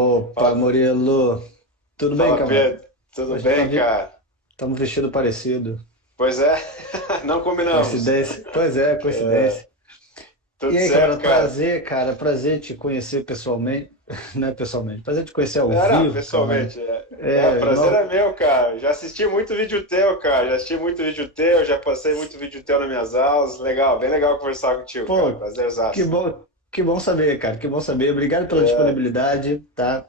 Opa, Fala, Murilo, tudo bem, fala, camarada? Pedro. Tudo Hoje bem, cara? estamos vestido parecido. Pois é, não combinamos. Coincidência? Pois é, É, coincidência. E tudo aí, certo, camarada, cara. prazer, cara, prazer te conhecer pessoalmente, não é pessoalmente, prazer te conhecer ao Não, vivo, camarada. pessoalmente, prazer Não, é meu, cara. Já assisti muito vídeo teu, cara. Já assisti muito vídeo teu, já passei muito vídeo teu nas minhas aulas. Legal, bem legal conversar contigo, cara. pô, Prazerzaço. que bom saber, cara, que bom saber. Obrigado pela disponibilidade, tá?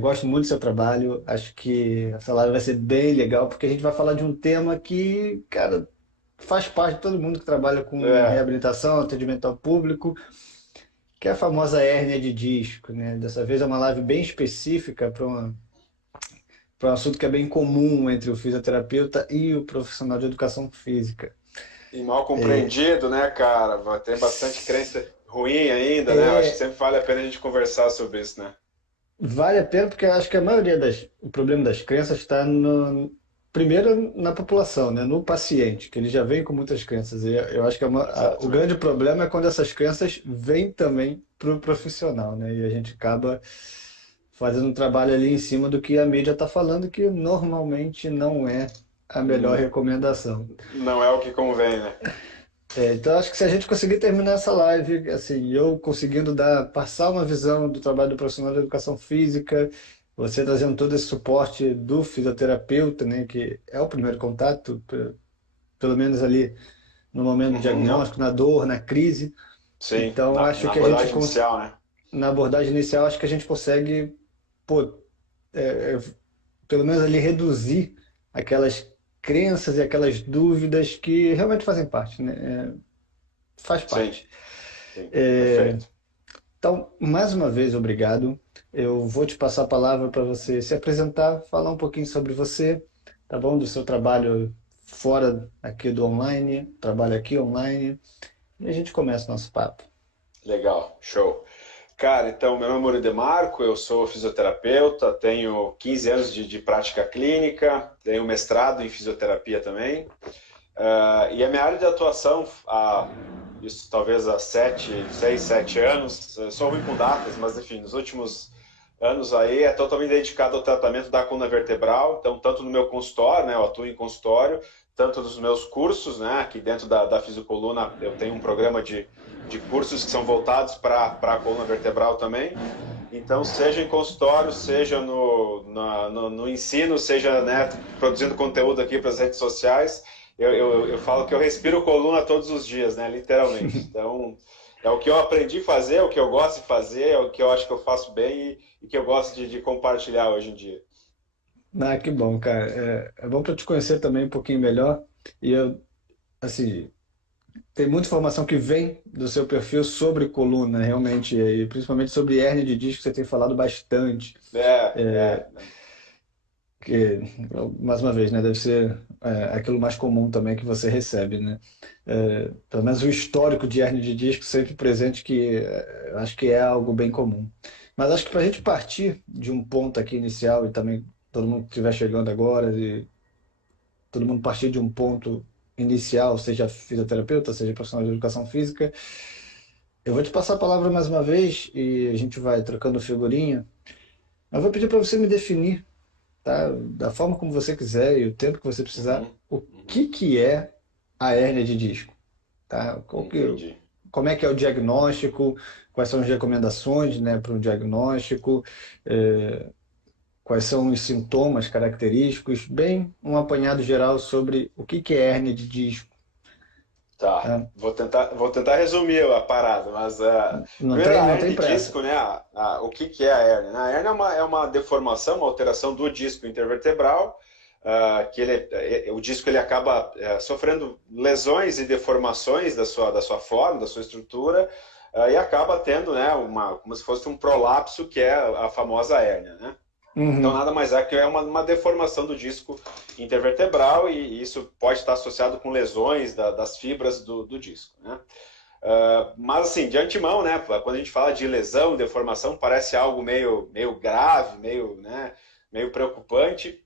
Gosto muito do seu trabalho, acho que essa live vai ser bem legal, porque a gente vai falar de um tema que, cara, faz parte de todo mundo que trabalha com É, reabilitação, atendimento ao público, que é a famosa hérnia de disco, né? Dessa vez é uma live bem específica para um assunto que é bem comum entre o fisioterapeuta e o profissional de educação física. e mal compreendido, né, cara? Tem bastante crença ruim ainda, né? Eu acho que É, sempre vale a pena a gente conversar sobre isso, né? vale a pena porque eu acho que a maioria o problema das crenças está primeiro na população, né? No paciente, que ele já vem com muitas crenças. E eu acho que o grande Exatamente. problema é quando essas crenças vêm também para o profissional, né? E a gente acaba fazendo um trabalho ali em cima do que a mídia está falando, que normalmente não é a melhor Hum, recomendação. Não é o que convém, né? Então, acho que se a gente conseguir terminar essa live, assim, eu conseguindo passar uma visão do trabalho do profissional de educação física, você trazendo todo esse suporte do fisioterapeuta, né, que é o primeiro contato, pelo menos ali no momento do Uhum, não. diagnóstico, na dor, na crise. Sim, Então, acho na que a gente, abordagem inicial, né? na abordagem inicial, acho que a gente consegue, pô, é, é, pelo menos ali reduzir aquelas crenças e aquelas dúvidas que realmente fazem parte, né? Faz Sim, parte. sim, É, perfeito. Então, mais uma vez, obrigado. Eu vou te passar a palavra para você se apresentar, falar um pouquinho sobre você, tá bom? Do seu trabalho fora aqui do online, trabalho aqui online, e a gente começa o nosso papo. Legal, show. Cara, então, meu nome é Murilo Demarco, eu sou fisioterapeuta, tenho 15 anos de prática clínica, tenho mestrado em fisioterapia também. E a minha área de atuação, isso talvez há 7 anos, eu sou ruim com datas, mas enfim, nos últimos anos aí é totalmente dedicado ao tratamento da coluna vertebral, então tanto no meu consultório, né, eu atuo em consultório, tanto nos meus cursos, né, aqui dentro da Fisicoluna eu tenho um programa de cursos que são voltados para a coluna vertebral também, então, seja em consultório, seja no ensino, seja, né, produzindo conteúdo aqui para as redes sociais, eu falo que eu respiro coluna todos os dias, né, literalmente. Então, é o que eu aprendi a fazer, é o que eu gosto de fazer, é o que eu acho que eu faço bem e que eu gosto de compartilhar hoje em dia. Ah, que bom, cara. É bom para te conhecer também um pouquinho melhor. E eu, assim, tem muita informação que vem do seu perfil sobre coluna, realmente, e principalmente sobre hérnia de disco, que você tem falado bastante. É. Que, mais uma vez, né, deve ser aquilo mais comum também que você recebe, né? Pelo menos o histórico de hernia de disco sempre presente, que eu acho que é algo bem comum. Mas acho que para a gente partir de um ponto aqui inicial, e também todo mundo que estiver chegando agora, e todo mundo partir de um ponto inicial, seja fisioterapeuta, seja profissional de educação física, eu vou te passar a palavra mais uma vez e a gente vai trocando figurinha. Eu vou pedir para você me definir, tá? Da forma como você quiser e o tempo que você precisar, Uhum, o uhum, que é a hérnia de disco, tá? entendi. Como é que é o diagnóstico, quais são as recomendações, né, para um diagnóstico, eh, quais são os sintomas característicos, bem um apanhado geral sobre o que é hérnia de disco, Tá, tá? vou tentar resumir a parada, mas primeiro a Não hernia tem de pressa. disco, né? O que é a hernia? A hernia é uma deformação, uma alteração do disco intervertebral, que o disco ele acaba sofrendo lesões e deformações da sua forma, da sua estrutura, e acaba tendo, né, como se fosse um prolapso, que é a famosa hérnia, né? Então, Uhum. nada mais é que uma deformação do disco intervertebral e isso pode estar associado com lesões das fibras do disco, né? Mas, assim, de antemão, né, quando a gente fala de lesão, deformação, parece algo meio grave, meio preocupante,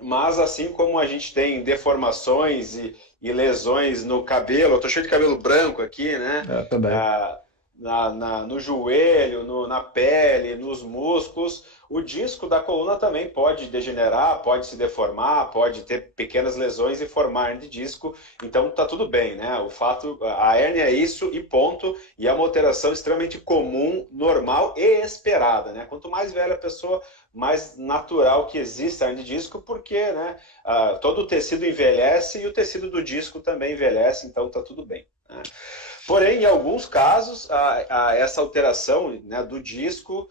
mas assim como a gente tem deformações e lesões no cabelo, eu tô cheio de cabelo branco aqui, né? Também. Ah, no joelho, na pele, nos músculos, o disco da coluna também pode degenerar, pode se deformar, pode ter pequenas lesões e formar hernia de disco, então tá tudo bem, né? O fato, a hérnia é isso e ponto, e é uma alteração extremamente comum, normal e esperada, né? Quanto mais velha a pessoa, mais natural que exista a hernia de disco, porque, né, todo o tecido envelhece e o tecido do disco também envelhece, então tá tudo bem, né? Porém, em alguns casos, essa alteração, né, do disco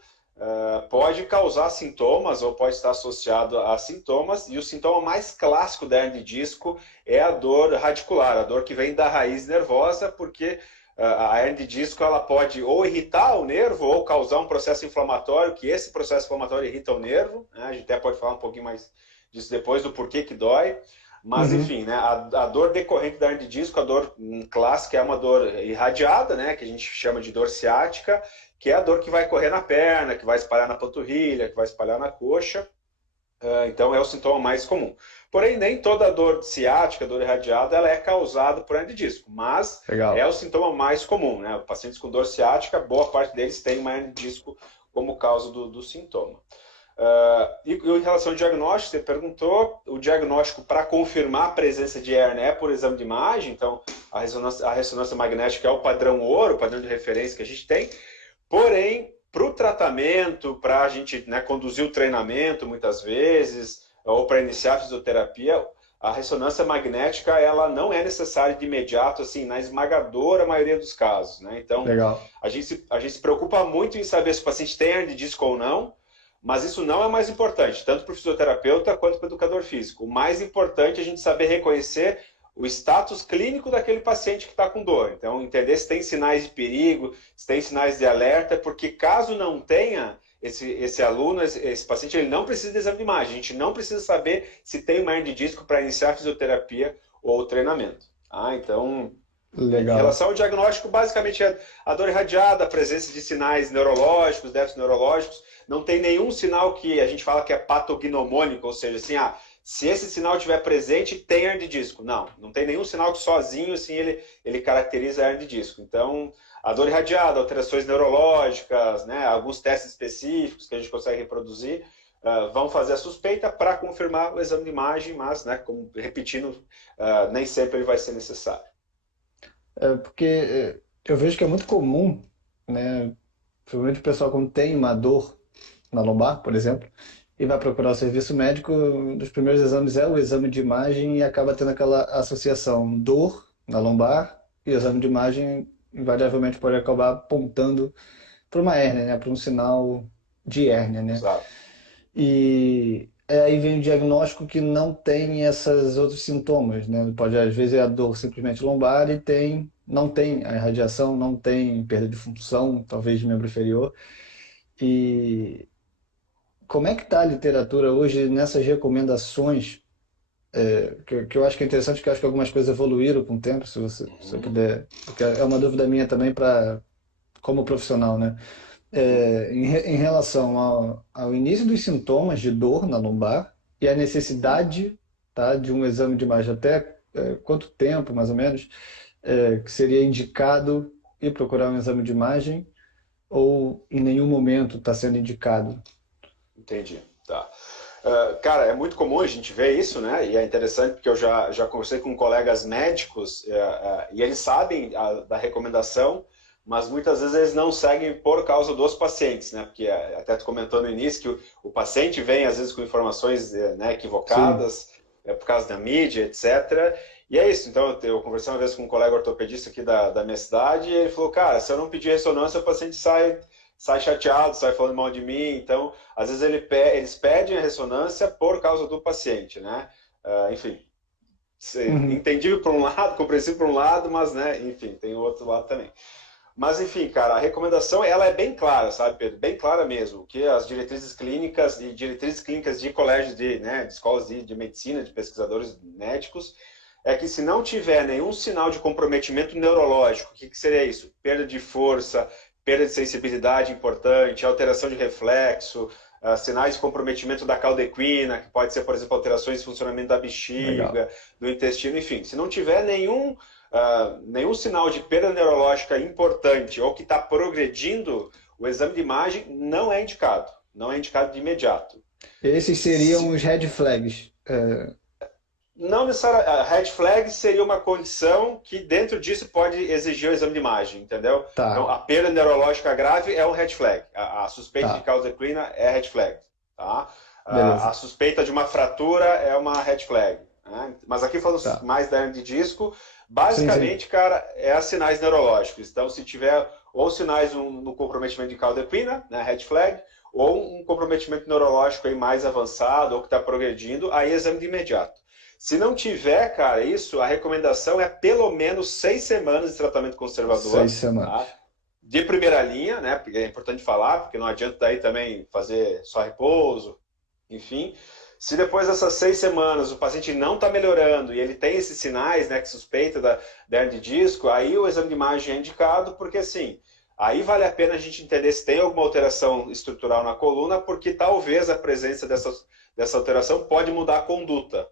pode causar sintomas ou pode estar associado a sintomas, e o sintoma mais clássico da hernia de disco é a dor radicular, a dor que vem da raiz nervosa, porque a hernia de disco ela pode ou irritar o nervo ou causar um processo inflamatório, que esse processo inflamatório irrita o nervo, né? A gente até pode falar um pouquinho mais disso depois, do porquê que dói. Mas, enfim, né, a dor decorrente da hernia de disco, a dor clássica é uma dor irradiada, né, que a gente chama de dor ciática, que é a dor que vai correr na perna, que vai espalhar na panturrilha, que vai espalhar na coxa. Então, é o sintoma mais comum. Porém, nem toda dor ciática, dor irradiada, ela é causada por hernia de disco, mas Legal. é o sintoma mais comum, né? Pacientes com dor ciática, boa parte deles tem uma hernia de disco como causa do sintoma. E em relação ao diagnóstico, você perguntou, o diagnóstico para confirmar a presença de hérnia é por exame de imagem, então a ressonância magnética é o padrão ouro, o padrão de referência que a gente tem, porém, para o tratamento, para a gente, né, conduzir o treinamento muitas vezes, ou para iniciar a fisioterapia, a ressonância magnética ela não é necessária de imediato, assim, na esmagadora maioria dos casos, né? Então, Legal. a gente se preocupa muito em saber se o paciente tem hernia de disco ou não, mas isso não é o mais importante, tanto para o fisioterapeuta quanto para o educador físico. O mais importante é a gente saber reconhecer o status clínico daquele paciente que está com dor. Então, entender se tem sinais de perigo, se tem sinais de alerta, porque caso não tenha, esse aluno, esse paciente, ele não precisa de exame de imagem. A gente não precisa saber se tem uma hernia de disco para iniciar a fisioterapia ou o treinamento. Então, em Legal. relação ao diagnóstico, basicamente é a dor irradiada, a presença de sinais neurológicos, déficits neurológicos. Não tem nenhum sinal que a gente fala que é patognomônico, ou seja, assim, se esse sinal estiver presente, tem hernia de disco. Não, não tem nenhum sinal que sozinho assim, ele caracteriza a hernia de disco. Então, a dor irradiada, alterações neurológicas, né, alguns testes específicos que a gente consegue reproduzir, vão fazer a suspeita para confirmar o exame de imagem, mas, né, como, repetindo, nem sempre ele vai ser necessário. Porque eu vejo que é muito comum, né, principalmente o pessoal quando tem uma dor na lombar, por exemplo, e vai procurar o serviço médico, um dos primeiros exames é o exame de imagem e acaba tendo aquela associação dor na lombar e o exame de imagem invariavelmente pode acabar apontando para uma hérnia, né, para um sinal de hérnia, né? Exato. E aí vem o diagnóstico que não tem esses outros sintomas, né? Pode, às vezes, é a dor simplesmente lombar e não tem a irradiação, não tem perda de função, talvez de membro inferior. E como é que está a literatura hoje nessas recomendações? Que eu acho que é interessante, que eu acho que algumas coisas evoluíram com o tempo, se você puder, porque é uma dúvida minha também como profissional, né? Em relação ao início dos sintomas de dor na lombar e a necessidade, tá, de um exame de imagem, até quanto tempo, mais ou menos, que seria indicado ir procurar um exame de imagem ou em nenhum momento está sendo indicado? Entendi, tá. Cara, é muito comum a gente ver isso, né? E é interessante porque eu já conversei com colegas médicos e eles sabem da recomendação, mas muitas vezes eles não seguem por causa dos pacientes, né? Porque até tu comentou no início que o paciente vem às vezes com informações, né, Sim. equivocadas, por causa da mídia, etc. E é isso. Então eu conversei uma vez com um colega ortopedista aqui da minha cidade e ele falou, cara, se eu não pedir ressonância, o paciente sai chateado, sai falando mal de mim. Então, às vezes eles pedem a ressonância por causa do paciente, né? Enfim, Uhum. entendível por um lado, compreensível por um lado, mas, né, enfim, tem o outro lado também. Mas, enfim, cara, a recomendação, ela é bem clara, sabe, Pedro? Bem clara mesmo, que as diretrizes clínicas de colégios, né, de escolas de medicina, de pesquisadores médicos, é que se não tiver nenhum sinal de comprometimento neurológico, o que seria isso? Perda de força, perda de sensibilidade importante, alteração de reflexo, sinais de comprometimento da cauda equina, que pode ser, por exemplo, alterações de funcionamento da Legal. bexiga, do intestino, enfim. Se não tiver nenhum nenhum sinal de perda neurológica importante ou que está progredindo, o exame de imagem não é indicado. Não é indicado de imediato. Esses seriam os red flags. Não necessariamente. A red flag seria uma condição que dentro disso pode exigir o exame de imagem, entendeu? Então, Tá, a perda neurológica grave é um red flag. A suspeita de tá, causa equina é red flag. Tá? A beleza. suspeita de uma fratura é uma red flag. Né? Mas aqui falando Tá. mais da hernia de disco, Sim, sim. basicamente, cara, é sinais neurológicos. Então, se tiver ou sinais no comprometimento de cauda equina, né, red flag, ou um comprometimento neurológico aí mais avançado ou que está progredindo, aí exame de imediato. Se não tiver, cara, isso, a recomendação é pelo menos 6 semanas de tratamento Seis conservador, semanas. tá? De primeira linha, né? Porque é importante falar, porque não adianta daí também fazer só repouso, enfim. Se depois dessas 6 semanas o paciente não está melhorando e ele tem esses sinais, né, que suspeita da hernia de disco, aí o exame de imagem é indicado, porque assim, aí vale a pena a gente entender se tem alguma alteração estrutural na coluna, porque talvez a presença dessa alteração pode mudar a conduta.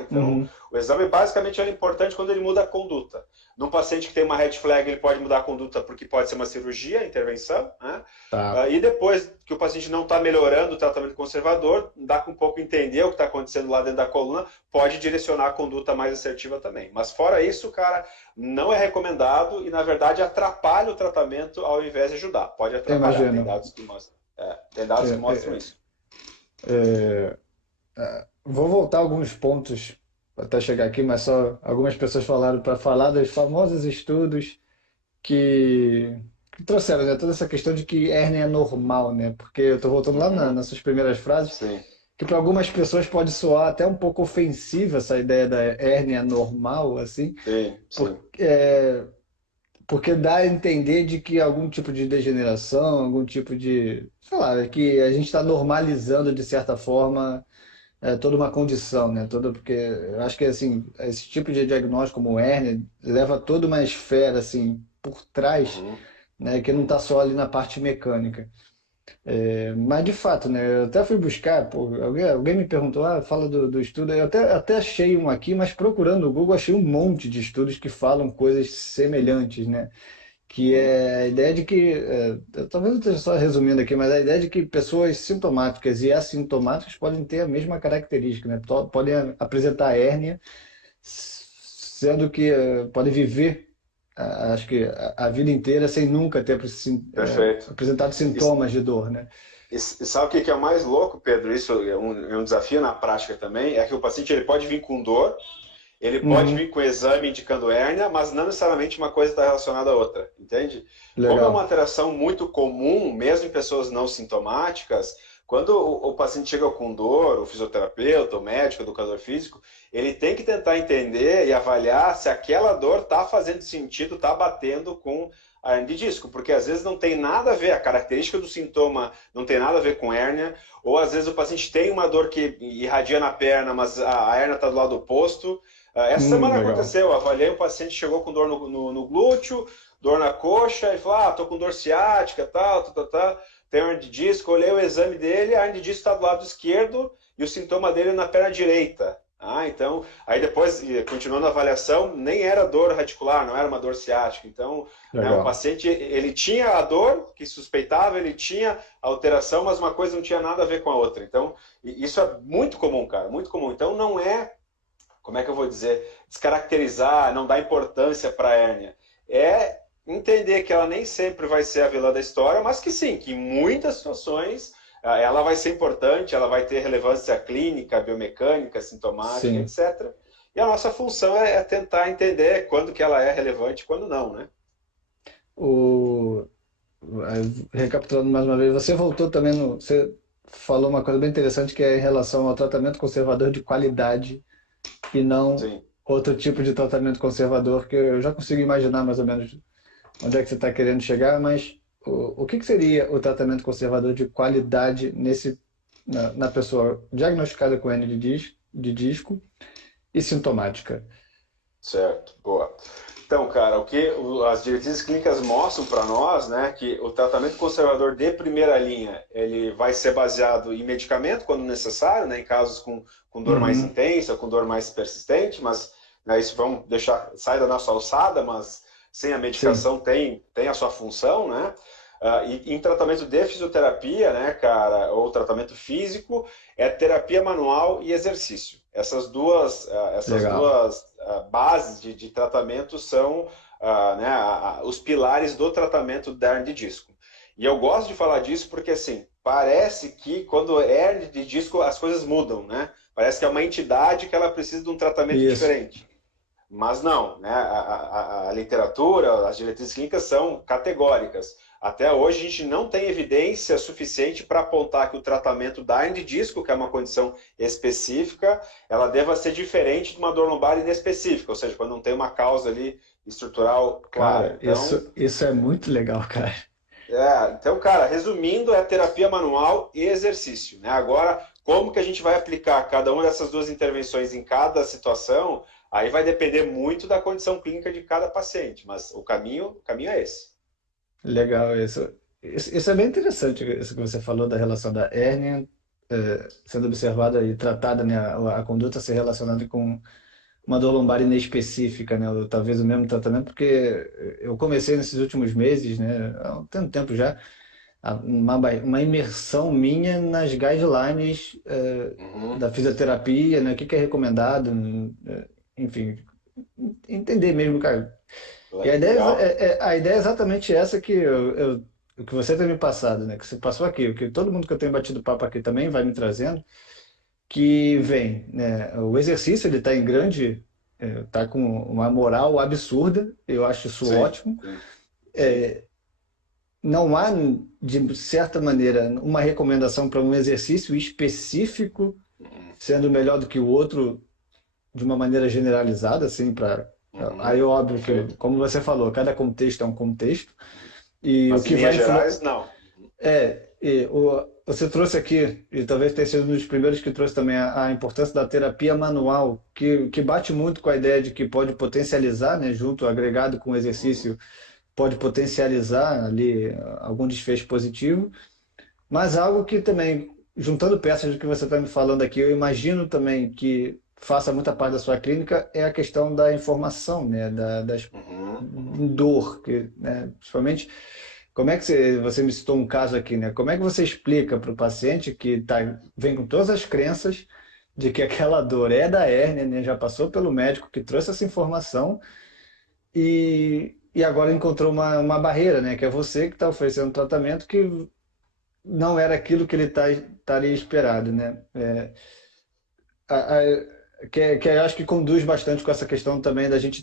Então, Uhum. o exame basicamente é importante quando ele muda a conduta. Num paciente que tem uma red flag, ele pode mudar a conduta porque pode ser uma cirurgia, intervenção, né? Tá. E depois que o paciente não está melhorando o tratamento conservador, dá com um pouco entender o que está acontecendo lá dentro da coluna, pode direcionar a conduta mais assertiva também. Mas fora isso, cara, não é recomendado e, na verdade, atrapalha o tratamento ao invés de ajudar. Pode Eu atrapalhar, tem imagino. dados que mostram. Tem dados que É, mostram isso. é, vou voltar alguns pontos até chegar aqui, mas só algumas pessoas falaram para falar dos famosos estudos que, que trouxeram, né, toda essa questão de que hérnia é normal, né? Porque eu estou voltando lá Uhum. nas suas primeiras frases, Sim, que para algumas pessoas pode soar até um pouco ofensiva essa ideia da hérnia normal, assim, sim, sim. porque, porque dá a entender de que algum tipo de degeneração, algum tipo de, sei lá, que a gente está normalizando de certa forma toda uma condição, né? Toda, porque eu acho que assim, esse tipo de diagnóstico como hérnia leva toda uma esfera assim por trás, Uhum. né? Que não está só ali na parte mecânica. Mas de fato, né? Eu até fui buscar, pô, alguém me perguntou, fala do estudo. Eu até achei um aqui, mas procurando no Google achei um monte de estudos que falam coisas semelhantes, né? Que Uhum. é a ideia de que, talvez eu esteja só resumindo aqui, mas a ideia de que pessoas sintomáticas e assintomáticas podem ter a mesma característica, né? Podem apresentar hérnia, sendo que podem viver, acho que a vida inteira sem nunca ter Perfeito. apresentado E, sintomas de dor, né? e sabe o que é o mais louco, Pedro? Isso é um desafio na prática também, é que o paciente ele pode vir com dor, ele pode Uhum, vir com exame indicando hérnia, mas não necessariamente uma coisa está relacionada à outra, entende? Como é uma legal. alteração muito comum, mesmo em pessoas não sintomáticas, quando o paciente chega com dor, o fisioterapeuta, o médico, o educador físico, ele tem que tentar entender e avaliar se aquela dor está fazendo sentido, está batendo com a hernia de disco, porque às vezes não tem nada a ver, a característica do sintoma não tem nada a ver com hérnia, ou às vezes o paciente tem uma dor que irradia na perna, mas a hérnia está do lado oposto. Essa semana Legal. aconteceu, eu avaliei um paciente que chegou com dor no glúteo, dor na coxa, e falou, tô com dor ciática, tal, tem hernia de disco, olhei o exame dele, a hernia de disco está do lado esquerdo e o sintoma dele é na perna direita. Então, aí depois, continuando a avaliação, nem era dor radicular, não era uma dor ciática. Então, né, o Legal. paciente, ele tinha a dor que suspeitava, ele tinha a alteração, mas uma coisa não tinha nada a ver com a outra. Então, isso é muito comum, cara, muito comum. Então, não é, como é que eu vou dizer, descaracterizar, não dar importância para a hérnia. É entender que ela nem sempre vai ser a vilã da história, mas que sim, que em muitas situações ela vai ser importante, ela vai ter relevância clínica, biomecânica, sintomática, Sim. etc. E a nossa função é tentar entender quando que ela é relevante e quando não, né? O, Recapitulando mais uma vez, você voltou também no. Você falou uma coisa bem interessante que é em relação ao tratamento conservador de qualidade e não Sim, outro tipo de tratamento conservador, que eu já consigo imaginar mais ou menos onde é que você está querendo chegar, mas o que seria o tratamento conservador de qualidade na pessoa diagnosticada com hernia de disco e sintomática? certo, boa. Então, cara, o que as diretrizes clínicas mostram para nós, né, que o tratamento conservador de primeira linha, ele vai ser baseado em medicamento quando necessário, né, em casos com dor mais Uhum, intensa, com dor mais persistente, mas né? Isso vamos deixar, sai da nossa alçada, mas sem a Sim, medicação tem a sua função, né? E em tratamento de fisioterapia, né, cara, ou tratamento físico, é terapia manual e exercício. Essas legal. duas bases de tratamento são né, os pilares do tratamento da hernia de disco. E eu gosto de falar disso porque, assim, parece que quando é hernia de disco as coisas mudam, né? Parece que é uma entidade que ela precisa de um tratamento Isso. diferente. Mas não, né? A literatura, as diretrizes clínicas são categóricas. Até hoje a gente não tem evidência suficiente para apontar que o tratamento da hernia de disco, que é uma condição específica, ela deva ser diferente de uma dor lombar inespecífica, ou seja, quando não tem uma causa ali estrutural clara. Cara, isso é muito legal, cara. Então, cara, resumindo, é terapia manual e exercício, né? Agora, como que a gente vai aplicar cada uma dessas duas intervenções em cada situação, aí vai depender muito da condição clínica de cada paciente, mas o caminho é esse. Legal isso. Isso é bem interessante, isso que você falou da relação da hérnia sendo observada e tratada, né, a conduta se relacionando com uma dor lombar inespecífica, né, ou talvez o mesmo tratamento, porque eu comecei nesses últimos meses, né, há um tanto tempo já, uma imersão minha nas guidelines Uhum. da fisioterapia, né, o que que é recomendado, enfim, entender mesmo, cara. E Legal. a ideia é exatamente essa que o que você tem me passado, né? Que você passou aqui, o que todo mundo que eu tenho batido papo aqui também vai me trazendo, que vem, né? O exercício ele está em grande, está com uma moral absurda. Eu acho isso Sim, ótimo. sim, sim. Não há, de certa maneira, uma recomendação para um exercício específico Uhum. sendo melhor do que o outro de uma maneira generalizada, assim, para aí Uhum. óbvio que, Perfeito. como você falou, cada contexto é um contexto. E o Mas em que linhas vai gerais, não. você trouxe aqui, e talvez tenha sido um dos primeiros que trouxe também a importância da terapia manual, que bate muito com a ideia de que pode potencializar, né, junto, agregado com o Uhum. exercício, pode potencializar ali algum desfecho positivo, mas algo que também, juntando peças do que você está me falando aqui, eu imagino também que faça muita parte da sua clínica, é a questão da informação, né, das Uhum. Uhum. dor, que, né, principalmente, como é que você me citou um caso aqui, né? Como é que você explica para o paciente que vem com todas as crenças de que aquela dor é da hérnia, né? Já passou pelo médico que trouxe essa informação e agora encontrou uma barreira, né? Que é você que está oferecendo um tratamento que não era aquilo que ele estaria esperado, né? Que eu acho que conduz bastante com essa questão também da gente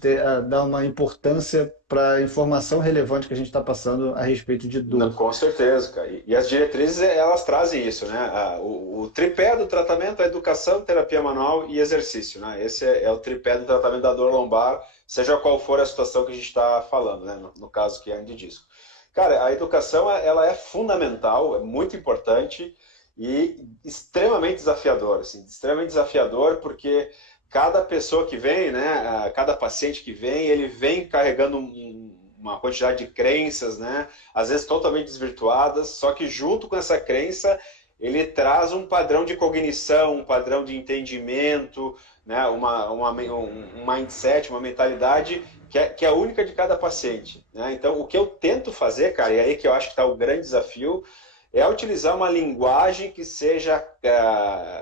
dar uma importância para a informação relevante que a gente está passando a respeito de Não, dor. com certeza, cara. E as diretrizes, elas trazem isso, né? O tripé do tratamento é educação, terapia manual e exercício, né? Esse é o tripé do tratamento da dor lombar, seja qual for a situação que a gente está falando, né? No caso que é hernia de disco. Cara, a educação, ela é fundamental, é muito importante e extremamente desafiador, assim, extremamente desafiador porque cada pessoa que vem, né? Cada paciente que vem, ele vem carregando uma quantidade de crenças, né? Às vezes totalmente desvirtuadas, só que junto com essa crença ele traz um padrão de cognição, um padrão de entendimento, né? Um mindset, uma mentalidade que é única de cada paciente. Né? Então, o que eu tento fazer, cara, e aí que eu acho que está o grande desafio, é utilizar uma linguagem que seja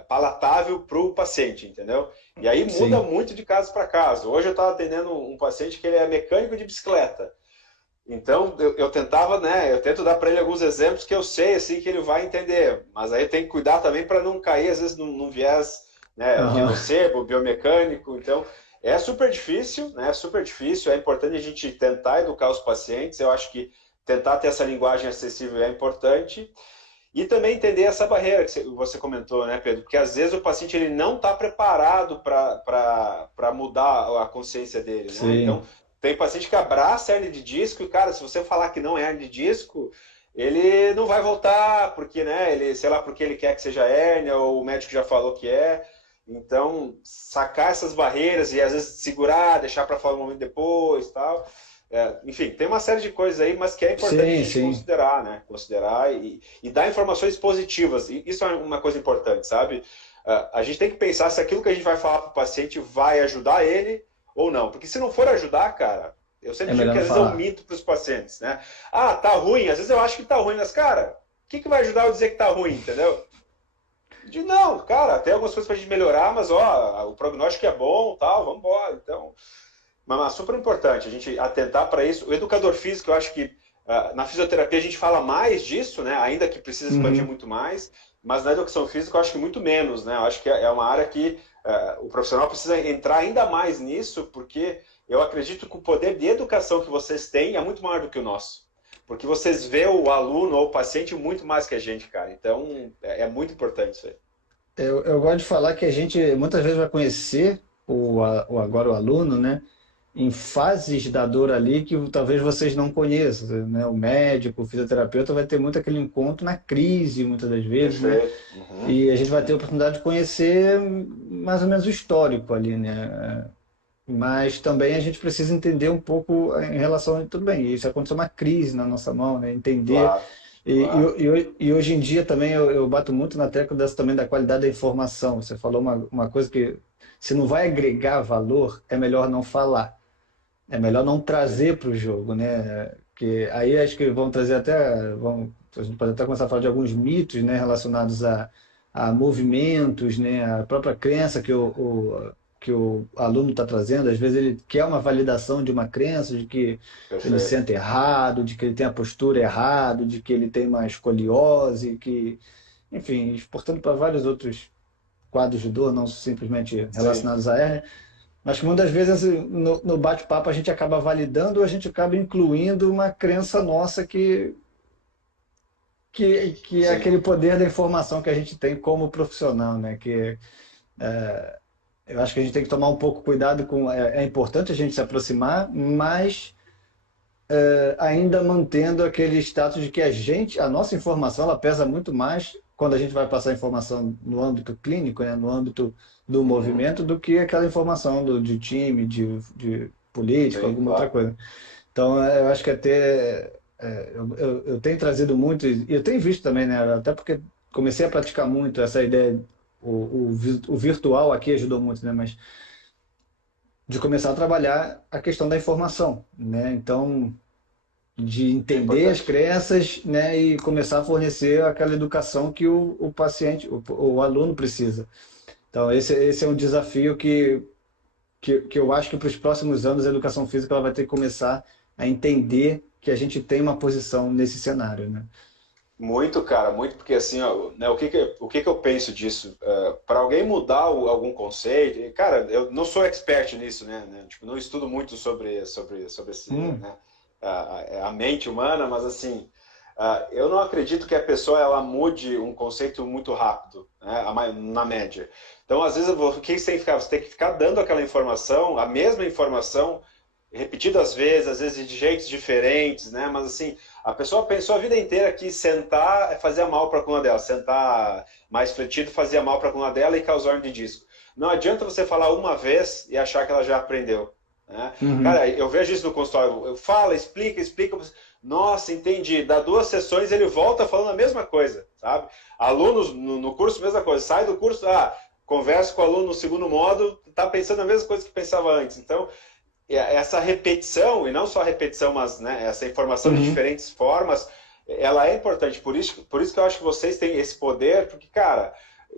palatável para o paciente, entendeu? E aí muda Sim. muito de caso para caso. Hoje eu estava atendendo um paciente que ele é mecânico de bicicleta. Então, eu tentava, né? Eu tento dar para ele alguns exemplos que eu sei, assim, que ele vai entender. Mas aí tem que cuidar também para não cair, às vezes, num viés, né, de Aham. nocebo, biomecânico. Então, é super difícil, né? É super difícil. É importante a gente tentar educar os pacientes. Eu acho que tentar ter essa linguagem acessível é importante. E também entender essa barreira que você comentou, né, Pedro? Porque às vezes o paciente ele não está preparado para mudar a consciência dele, né? Então, Sim. tem paciente que abraça a hernia de disco e, cara, se você falar que não é hernia de disco, ele não vai voltar, porque, né, ele, sei lá, porque ele quer que seja hérnia, ou o médico já falou que é. Então, sacar essas barreiras e às vezes segurar, deixar para falar um momento depois, tal. Enfim, tem uma série de coisas aí, mas que é importante a Sim, gente sim. considerar, né? Considerar e dar informações positivas. E isso é uma coisa importante, sabe? A gente tem que pensar se aquilo que a gente vai falar para o paciente vai ajudar ele ou não? Porque se não for ajudar, cara, eu É sempre digo melhor que não às vezes é um falar. mito para os pacientes, né? Ah, tá ruim, às vezes eu acho que tá ruim, mas cara, o que que vai ajudar eu dizer que tá ruim, entendeu? De não, cara, tem algumas coisas pra gente melhorar, mas ó, o prognóstico é bom, tal, vamos embora. Então, mas super importante a gente atentar para isso. O educador físico, eu acho que na fisioterapia a gente fala mais disso, né? Ainda que precisa expandir Uhum. muito mais, mas na educação física eu acho que muito menos, né? Eu acho que é uma área que o profissional precisa entrar ainda mais nisso, porque eu acredito que o poder de educação que vocês têm é muito maior do que o nosso. Porque vocês vê o aluno ou o paciente muito mais que a gente, cara. Então, é muito importante isso aí. Eu gosto de falar que a gente muitas vezes vai conhecer agora o aluno, né, em fases da dor ali que talvez vocês não conheçam, né? O médico, o fisioterapeuta vai ter muito aquele encontro na crise, muitas das vezes, né? Perfeito. Uhum, E a gente vai ter a uhum. oportunidade de conhecer mais ou menos o histórico ali, né? Mas também a gente precisa entender um pouco em relação a tudo bem. Isso aconteceu uma crise na nossa mão, né? Entender. Claro, claro. E hoje em dia também eu bato muito na tecla também da qualidade da informação. Você falou uma coisa que se não vai agregar valor, é melhor não falar. É melhor não Sim, trazer para o jogo, né? Que aí acho que vão trazer até, a gente pode até começar a falar de alguns mitos, né, relacionados a movimentos, né, a própria crença que o aluno está trazendo. Às vezes ele quer uma validação de uma crença, de que ele perfeito. sente errado, de que ele tem a postura errada, de que ele tem uma escoliose, que, enfim, exportando para vários outros quadros de dor, não simplesmente Sim, relacionados a hérnia. Mas que muitas vezes assim, no bate-papo a gente acaba validando ou a gente acaba incluindo uma crença nossa que é sim. aquele poder da informação que a gente tem como profissional, né? Que eu acho que a gente tem que tomar um pouco cuidado com. É importante a gente se aproximar, mas ainda mantendo aquele status de que a nossa informação, ela pesa muito mais quando a gente vai passar informação no âmbito clínico, né, no âmbito do Uhum. movimento, do que aquela informação de time, de política, Sim, alguma outra claro. coisa. Então, eu acho que até eu tenho trazido muito, e eu tenho visto também, né, até porque comecei a praticar muito essa ideia, o virtual aqui ajudou muito, né, mas de começar a trabalhar a questão da informação, né? Então, de É entender as importante. crenças, né, e começar a fornecer aquela educação que o paciente, o aluno precisa. Então, esse é um desafio que eu acho que para os próximos anos a educação física ela vai ter que começar a entender que a gente tem uma posição nesse cenário, né? Muito, cara, muito, porque assim, ó, né, o que que eu penso disso? Para alguém mudar algum conceito, e, cara, eu não sou expert nisso, né? Tipo, não estudo muito sobre esse, Hum, né, a mente humana, mas assim, eu não acredito que a pessoa ela mude um conceito muito rápido, né, na média. Então, às vezes, o que você tem que ficar? Você tem que ficar dando aquela informação, a mesma informação, repetidas vezes, às vezes de jeitos diferentes, né? Mas assim, a pessoa pensou a vida inteira que sentar fazia mal para a coluna dela, sentar mais fletido fazia mal para a coluna dela e causar hernia de disco. Não adianta você falar uma vez e achar que ela já aprendeu. Né? uhum, Cara, eu vejo isso no consultório. Eu falo, explica, explica. Nossa, entendi. Dá 2 sessões ele volta falando a mesma coisa, sabe? Alunos no curso, mesma coisa. Sai do curso, conversa com o aluno no segundo modo, tá pensando a mesma coisa que pensava antes. Então, essa repetição, e não só a repetição, mas né, essa informação de uhum. diferentes formas, ela é importante. Por isso que eu acho que vocês têm esse poder, porque, cara,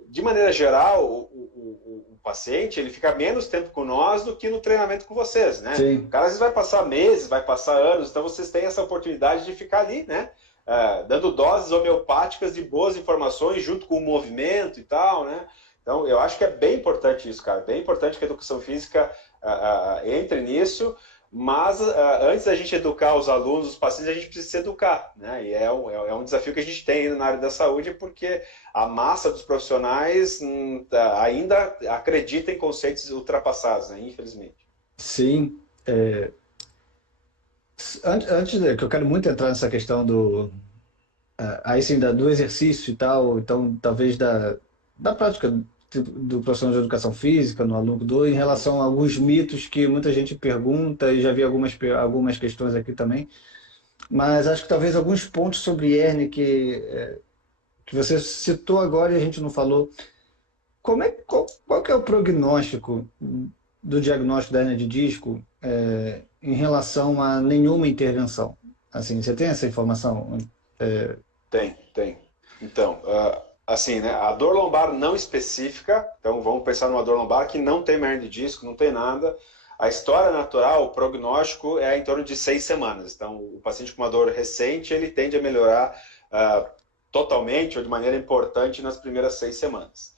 de maneira geral, o paciente ele fica menos tempo com nós do que no treinamento com vocês, né? O Sim, cara às vezes vai passar meses, vai passar anos, então vocês têm essa oportunidade de ficar ali, né? Dando doses homeopáticas de boas informações junto com o movimento e tal, né? Então, eu acho que é bem importante isso, cara. Bem importante que a educação física entre nisso, mas antes da gente educar os alunos, os pacientes, a gente precisa se educar, né? E é um desafio que a gente tem na área da saúde, porque a massa dos profissionais ainda acredita em conceitos ultrapassados, né? Infelizmente. sim. Antes que eu quero muito entrar nessa questão aí sim, do exercício e tal, então talvez da prática do profissional de educação física no aluno em Uhum. relação a alguns mitos que muita gente pergunta, e já vi algumas questões aqui também, mas acho que talvez alguns pontos sobre hernia que você citou agora e a gente não falou. Qual que é o prognóstico do diagnóstico da hernia de disco em relação a nenhuma intervenção? Assim, você tem essa informação? É, Tem. Então, assim, né, a dor lombar não específica, então vamos pensar numa dor lombar que não tem hernia de disco, não tem nada. A história natural, o prognóstico é em torno de 6 semanas. Então, o paciente com uma dor recente, ele tende a melhorar totalmente ou de maneira importante nas primeiras 6 semanas.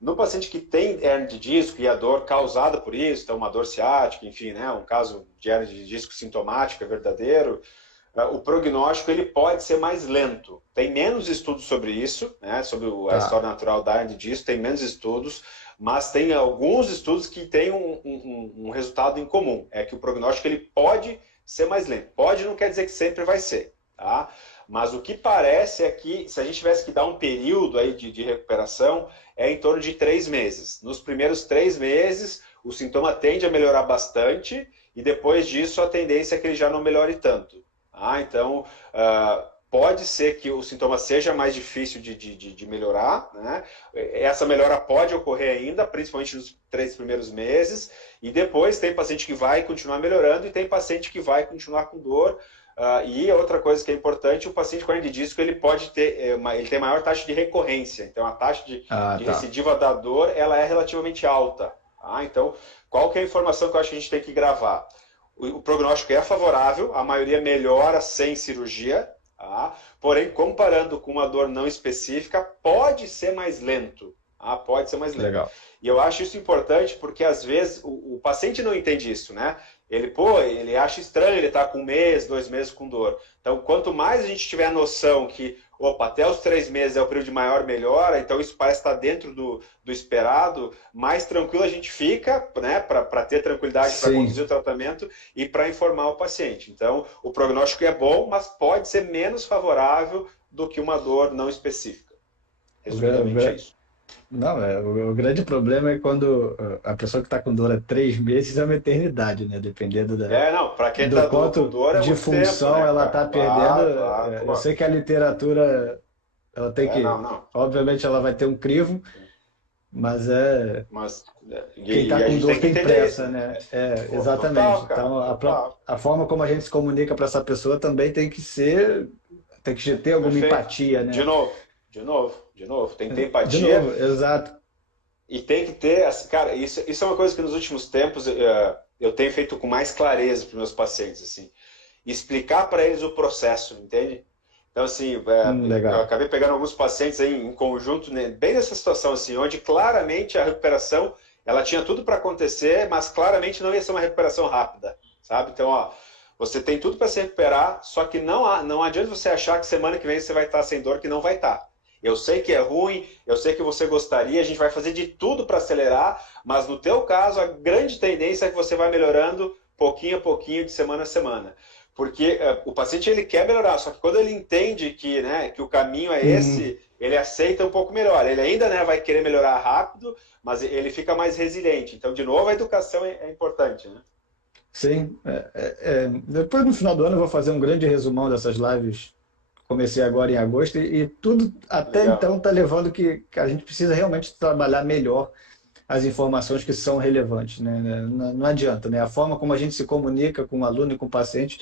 No paciente que tem hernia de disco e a dor causada por isso, então uma dor ciática, enfim, né, um caso de hernia de disco sintomática verdadeiro, o prognóstico ele pode ser mais lento. Tem menos estudos sobre isso, né, sobre a tá, história natural da hernia de disco, tem menos estudos, mas tem alguns estudos que têm um resultado em comum, é que o prognóstico ele pode ser mais lento. Pode não quer dizer que sempre vai ser, tá? Mas o que parece é que se a gente tivesse que dar um período aí de recuperação, é em torno de 3 meses. Nos primeiros 3 meses, o sintoma tende a melhorar bastante e depois disso a tendência é que ele já não melhore tanto. Então, pode ser que o sintoma seja mais difícil de melhorar, né? Essa melhora pode ocorrer ainda, principalmente nos 3 primeiros meses, e depois tem paciente que vai continuar melhorando e tem paciente que vai continuar com dor. E outra coisa que é importante, o paciente com hernia de disco ele pode ter, ele tem maior taxa de recorrência, então a taxa de tá. recidiva da dor ela é relativamente alta. Então, qual que é a informação que eu acho que a gente tem que gravar? O prognóstico é favorável, a maioria melhora sem cirurgia, porém, comparando com uma dor não específica, pode ser mais lento. Pode ser mais lento. Legal. E eu acho isso importante porque, às vezes, o paciente não entende isso, né? Ele acha estranho ele estar com 1 mês, 2 meses com dor. Então, quanto mais a gente tiver a noção que, até os 3 meses é o período de maior melhora, então isso parece estar dentro do esperado, mais tranquilo a gente fica, né? Para ter tranquilidade para Sim. conduzir o tratamento e para informar o paciente. Então, o prognóstico é bom, mas pode ser menos favorável do que uma dor não específica. O, gra- o Resumidamente é gra- isso. não, o grande problema é quando a pessoa que está com dor há 3 meses é uma eternidade, né? Dependendo Não, para quem do está com quanto dor é de muito tempo, função né, ela cara? está perdendo. Claro, Eu pô. sei que a literatura, ela tem que, Não. obviamente, ela vai ter um crivo, mas Mas, quem está a com gente dor tem que tem entender isso, pressa, né? né? Pô, Exatamente. total, cara, Então, total. a forma como a gente se comunica para essa pessoa também tem que ter alguma Perfeito. empatia, De né? novo, de novo, de novo. Tem que ter De empatia novo, exato. e tem que ter, assim, cara, isso é uma coisa que nos últimos tempos eu tenho feito com mais clareza para os meus pacientes, assim. Explicar para eles o processo, entende? Então, assim, eu Legal. acabei pegando alguns pacientes aí em conjunto, né, bem nessa situação, assim, onde claramente a recuperação, ela tinha tudo para acontecer, mas claramente não ia ser uma recuperação rápida, sabe? Então, você tem tudo para se recuperar, só que não adianta você achar que semana que vem você vai estar sem dor, que não vai estar. Eu sei que é ruim, eu sei que você gostaria, a gente vai fazer de tudo para acelerar, mas no teu caso, a grande tendência é que você vai melhorando pouquinho a pouquinho, de semana a semana. Porque o paciente ele quer melhorar, só que quando ele entende que o caminho é Uhum. esse, ele aceita um pouco melhor. Ele ainda, né, vai querer melhorar rápido, mas ele fica mais resiliente. Então, de novo, a educação é importante, né? Sim. Depois, no final do ano, eu vou fazer um grande resumão dessas lives. Comecei agora em agosto e tudo até Legal. então está levando que a gente precisa realmente trabalhar melhor as informações que são relevantes, né? Não adianta, né? A forma como a gente se comunica com o aluno e com o paciente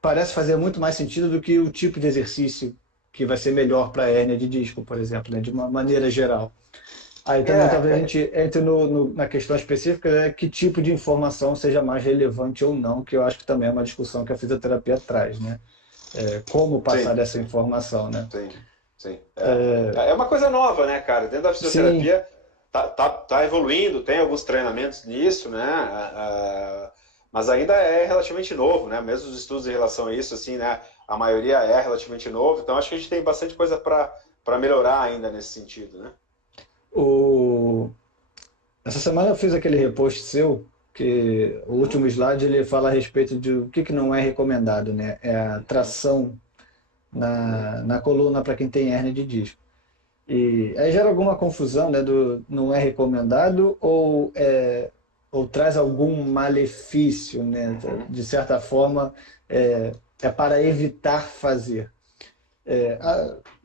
parece fazer muito mais sentido do que o tipo de exercício que vai ser melhor para a hérnia de disco, por exemplo, né? De uma maneira geral. Aí também talvez a É, gente entre na questão específica, né? Que tipo de informação seja mais relevante ou não, que eu acho que também é uma discussão que a fisioterapia traz, né? Como passar sim, essa informação, né? sim. É uma coisa nova, né, cara? Dentro da Sim, fisioterapia tá evoluindo, tem alguns treinamentos nisso, né? Mas ainda é relativamente novo, né? Mesmo os estudos em relação a isso, assim, né? A maioria é relativamente novo, então acho que a gente tem bastante coisa para melhorar ainda nesse sentido, né? o... essa semana eu fiz aquele repost seu, que o Uhum. último slide ele fala a respeito de o que não é recomendado, né? É a tração na coluna para quem tem hérnia de disco. E aí gera alguma confusão, né, do não é recomendado ou traz algum malefício, né, Uhum. de certa forma é para evitar fazer.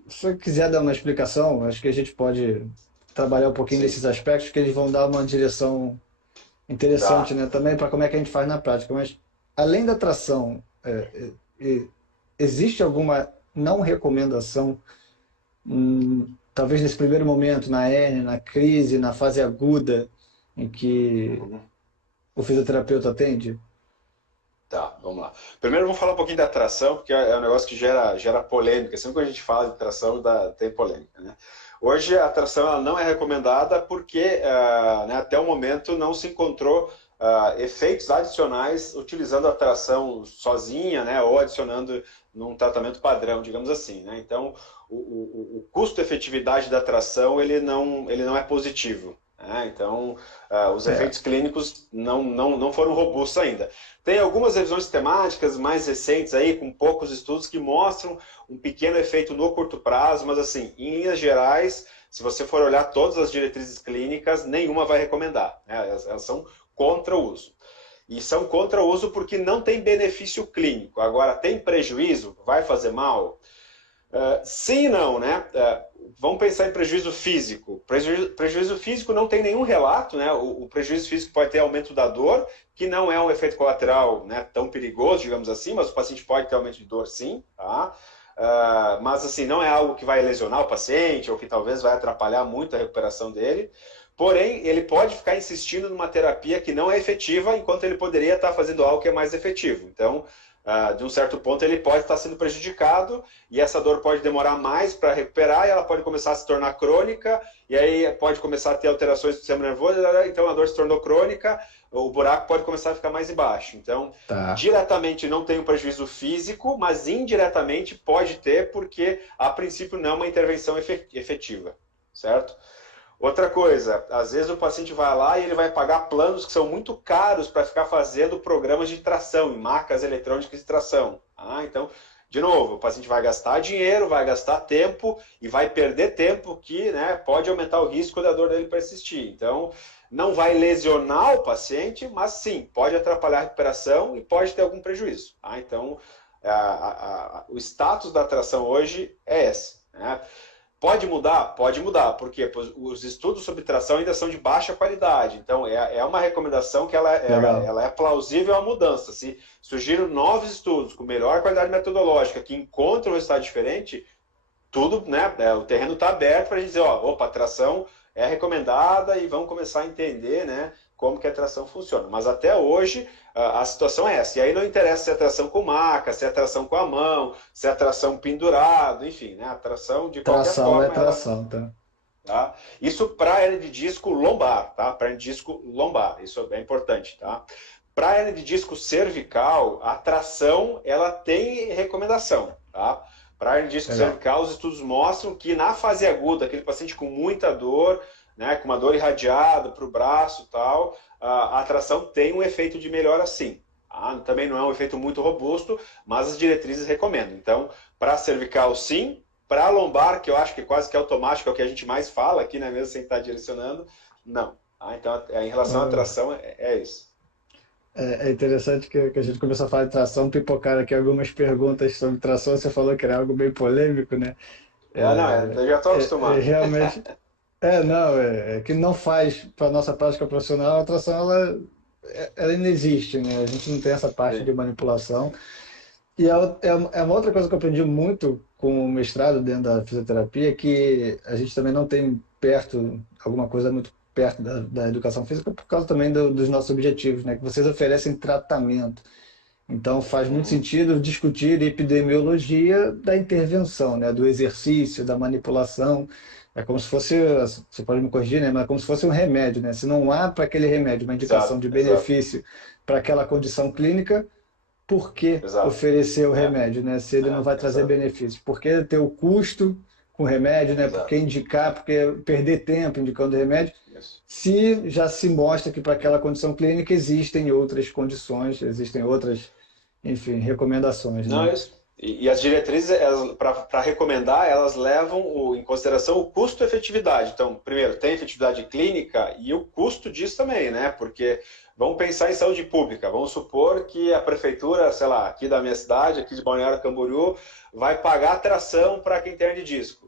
Se você quiser dar uma explicação, acho que a gente pode trabalhar um pouquinho Sim, desses aspectos, que eles vão dar uma direção interessante, tá. né, também para como é que a gente faz na prática. Mas além da tração, existe alguma não recomendação, talvez nesse primeiro momento, na hérnia, na crise, na fase aguda, em que Uhum. o fisioterapeuta atende? Tá, vamos lá. Primeiro vamos falar um pouquinho da tração, porque é um negócio que gera polêmica. Sempre que a gente fala de tração, tem polêmica, né? Hoje a tração ela não é recomendada porque né, até o momento não se encontrou efeitos adicionais utilizando a tração sozinha, né, ou adicionando num tratamento padrão, digamos assim, né? Então o custo-efetividade da tração ele não é positivo, né? Então os É, efeitos clínicos não foram robustos ainda. Tem algumas revisões sistemáticas mais recentes aí, com poucos estudos, que mostram um pequeno efeito no curto prazo, mas assim, em linhas gerais, se você for olhar todas as diretrizes clínicas, nenhuma vai recomendar, né? Elas são contra o uso. E são contra o uso porque não tem benefício clínico. Agora, tem prejuízo? Vai fazer mal? Sim e não, né? Vamos pensar em prejuízo físico. Prejuízo físico não tem nenhum relato, né? O prejuízo físico pode ter aumento da dor, que não é um efeito colateral, né, tão perigoso, digamos assim, mas o paciente pode ter aumento de dor sim, tá? Mas assim, não é algo que vai lesionar o paciente ou que talvez vai atrapalhar muito a recuperação dele. Porém, ele pode ficar insistindo numa terapia que não é efetiva, enquanto ele poderia estar fazendo algo que é mais efetivo. Então, de um certo ponto, ele pode estar sendo prejudicado e essa dor pode demorar mais para recuperar e ela pode começar a se tornar crônica e aí pode começar a ter alterações do sistema nervoso, então a dor se tornou crônica, o buraco pode começar a ficar mais embaixo. Então, tá. diretamente não tem um prejuízo físico, mas indiretamente pode ter, porque a princípio não é uma intervenção efetiva, certo? Outra coisa, às vezes o paciente vai lá e ele vai pagar planos que são muito caros para ficar fazendo programas de tração, em macas eletrônicas de tração. Então, de novo, o paciente vai gastar dinheiro, vai gastar tempo e vai perder tempo que, né, pode aumentar o risco da dor dele persistir. Então, não vai lesionar o paciente, mas sim, pode atrapalhar a recuperação e pode ter algum prejuízo. Então, o status da tração hoje é esse, né? Pode mudar? Pode mudar, porque os estudos sobre tração ainda são de baixa qualidade, então é uma recomendação que Legal. ela é plausível à mudança. Se surgiram novos estudos com melhor qualidade metodológica que encontram um resultado diferente, tudo, né, o terreno está aberto para a gente dizer, ó, opa, a tração é recomendada e vamos começar a entender, né, como que a tração funciona. Mas até hoje a situação é essa. E aí não interessa se é tração com maca, se é tração com a mão, se é tração pendurado, enfim, né, a tração de qualquer Tração é forma ela, tração, tá? tá? Isso para hernia de disco lombar, tá? Para hernia de disco lombar, isso é importante, tá? Para hernia de disco cervical, a tração ela tem recomendação, tá? Para hernia de disco Legal. cervical, os estudos mostram que na fase aguda, aquele paciente com muita dor, né, com uma dor irradiada para o braço e tal, a tração tem um efeito de melhora sim. Tá? Também não é um efeito muito robusto, mas as diretrizes recomendam. Então, para cervical sim, para lombar, que eu acho que quase que é automático, é o que a gente mais fala aqui, né, mesmo sem estar direcionando, não. Então, em relação à tração, é isso. É interessante que a gente começou a falar de tração, pipocaram aqui algumas perguntas sobre tração, você falou que era algo bem polêmico, né? Não, eu já estou acostumado. Realmente, não, é que não faz para a nossa prática profissional, a tração ela não existe, né? A gente não tem essa parte de Sim. manipulação. E é uma outra coisa que eu aprendi muito com o mestrado dentro da fisioterapia, que a gente também não tem perto, alguma coisa muito perto da educação física, por causa também dos nossos objetivos, né? Que vocês oferecem tratamento. Então faz muito Uhum. sentido discutir epidemiologia da intervenção, né? Do exercício, da manipulação. É como se fosse, você pode me corrigir, né? Mas é como se fosse um remédio, né? Se não há para aquele remédio uma indicação Exato, de exato, benefício para aquela condição clínica, por que exato. oferecer o É, remédio, né? Se ele não vai trazer exato, benefícios? Por que ter o custo com o remédio, né? Por que exato. indicar, por que perder tempo indicando remédio? Isso. Se já se mostra que para aquela condição clínica existem outras condições, existem outras, enfim, recomendações, Não, né? é isso. E as diretrizes, para recomendar, elas levam em consideração o custo-efetividade. Então, primeiro, tem efetividade clínica e o custo disso também, né? Porque vamos pensar em saúde pública. Vamos supor que a prefeitura, sei lá, aqui da minha cidade, aqui de Balneário Camboriú, vai pagar tração para quem tem hernia de disco.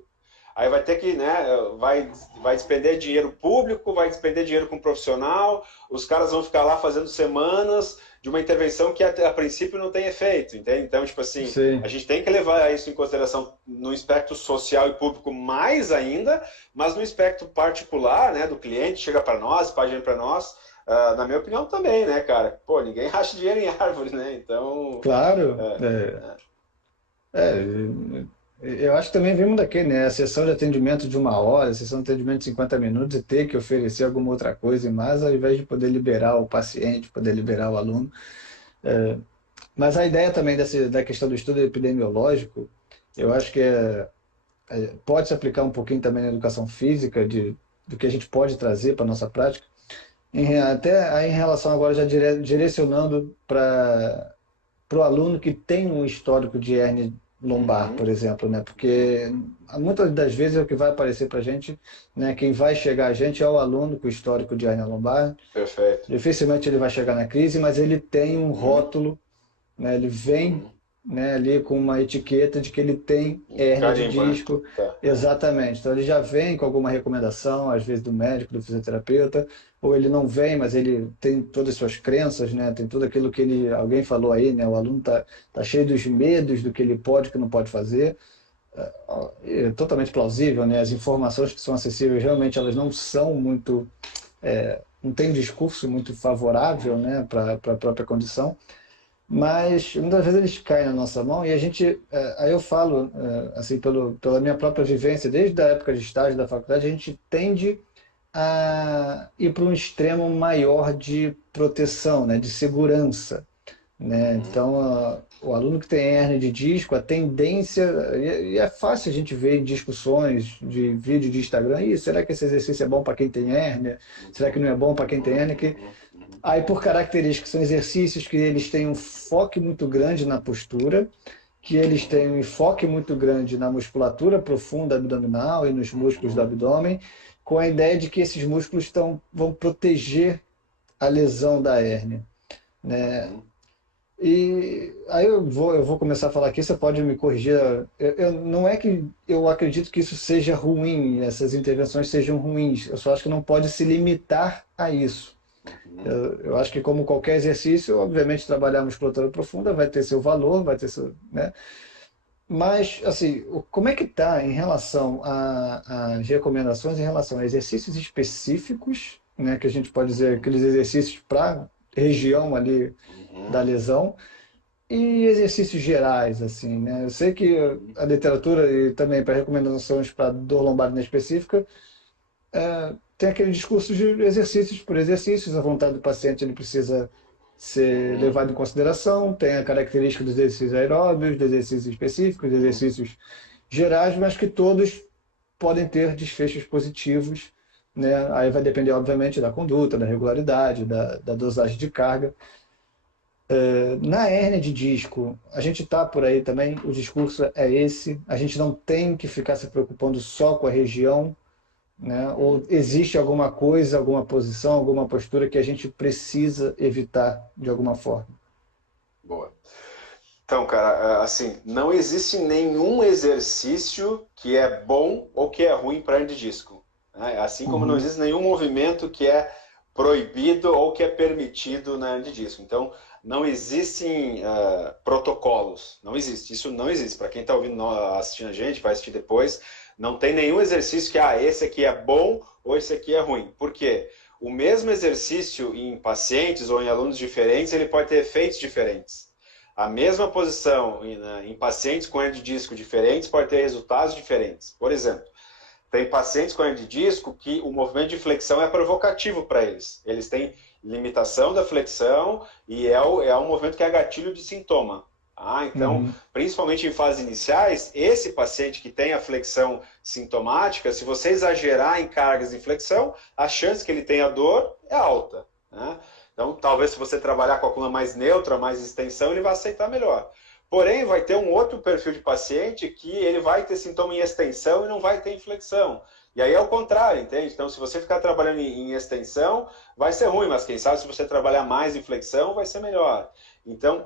aí vai ter que, né, vai despender dinheiro público, vai despender dinheiro com um profissional, os caras vão ficar lá fazendo semanas de uma intervenção que a princípio não tem efeito, entende? Então, tipo assim, a Sim. gente tem que levar isso em consideração no aspecto social e público mais ainda, mas no aspecto particular, né, do cliente, chega para nós, pede para nós, na minha opinião também, né, cara? Pô, ninguém racha dinheiro em árvore, né? Então, Claro. é, É, eu acho que também vimos daqui, né? A sessão de atendimento de 1 hora, a sessão de atendimento de 50 minutos e ter que oferecer alguma outra coisa em mais, ao invés de poder liberar o paciente, poder liberar o aluno. Mas a ideia também da questão do estudo epidemiológico, eu acho que pode se aplicar um pouquinho também na educação física, do que a gente pode trazer para a nossa prática. Até aí em relação agora já direcionando para o aluno que tem um histórico de hérnia lombar, uhum, por exemplo, né? uhum, Porque muitas das vezes é o que vai aparecer para a gente, né? Quem vai chegar a gente é o aluno com histórico de hérnia lombar. perfeito. Dificilmente ele vai chegar na crise, mas ele tem um Uhum, rótulo, né? Ele vem, uhum. né, ali com uma etiqueta de que ele tem Um hérnia de carimbo, né? disco. Tá. Exatamente. Então ele já vem com alguma recomendação, às vezes do médico, do fisioterapeuta, ou ele não vem, mas ele tem todas as suas crenças, né? Tem tudo aquilo que alguém falou aí, né? O aluno tá cheio dos medos do que ele pode e que não pode fazer. É totalmente plausível, né? As informações que são acessíveis realmente elas não são muito, não tem um discurso muito favorável, né, para a própria condição. Mas muitas vezes eles caem na nossa mão e a gente, aí eu falo, assim, pela minha própria vivência, desde a época de estágio da faculdade, a gente tende a ir para um extremo maior de proteção, né, de segurança, né? Uhum, Então, o aluno que tem hérnia de disco, a tendência, e é fácil a gente ver em discussões de vídeo de Instagram, será que esse exercício é bom para quem tem hérnia? Será que não é bom para quem tem uhum, hérnia? uhum, uhum, Aí, por características, são exercícios que eles têm um foco muito grande na postura, que eles uhum, têm um enfoque muito grande na musculatura profunda abdominal e nos músculos do uhum, abdômen, com a ideia de que esses músculos vão proteger a lesão da hérnia, né? uhum. E aí eu vou começar a falar aqui, você pode me corrigir. Não é que eu acredito que isso seja ruim, essas intervenções sejam ruins, eu só acho que não pode se limitar a isso. Uhum. Eu acho que, como qualquer exercício, obviamente, trabalhar a musculatura profunda vai ter seu valor, vai ter seu, né? Mas, assim, como é que está em relação às recomendações em relação a exercícios específicos, né? Que a gente pode dizer Uhum, aqueles exercícios para região ali da uhum, lesão e exercícios gerais, assim, né? Eu sei que uhum, a literatura e também para recomendações para dor lombar específica tem aquele discurso de exercícios por exercícios, a vontade do paciente ele precisa ser uhum, levado em consideração, tem a característica dos exercícios aeróbios, dos exercícios específicos, dos uhum. exercícios gerais, mas que todos podem ter desfechos positivos, né? Aí vai depender, obviamente, da conduta, da regularidade, da dosagem de carga. Na hérnia de disco, a gente está por aí também, o discurso é esse, a gente não tem que ficar se preocupando só com a região, né? Ou Uhum. existe alguma coisa, alguma posição, alguma postura que a gente precisa evitar de alguma forma? Boa. Então, cara, assim, não existe nenhum exercício que é bom ou que é ruim para hernia de disco, né? Assim como não Uhum, existe nenhum movimento que é proibido ou que é permitido na hernia de disco. Então, não existem protocolos. Não existe. Isso não existe. Para quem está ouvindo, assistindo a gente, vai assistir depois, não tem nenhum exercício que, esse aqui é bom ou esse aqui é ruim. Por quê? O mesmo exercício em pacientes ou em alunos diferentes, ele pode ter efeitos diferentes. A mesma posição em pacientes com hernia de disco diferentes pode ter resultados diferentes. Por exemplo, tem pacientes com hernia de disco que o movimento de flexão é provocativo para eles. Eles têm limitação da flexão e é um movimento que é gatilho de sintoma. Então, uhum, principalmente em fases iniciais, esse paciente que tem a flexão sintomática, se você exagerar em cargas de flexão, a chance que ele tenha dor é alta, né? Então, talvez se você trabalhar com a coluna mais neutra, mais extensão, ele vai aceitar melhor. Porém, vai ter um outro perfil de paciente que ele vai ter sintoma em extensão e não vai ter em flexão. E aí é o contrário, entende? Então, se você ficar trabalhando em extensão, vai ser ruim, mas quem sabe se você trabalhar mais em flexão, vai ser melhor. Então,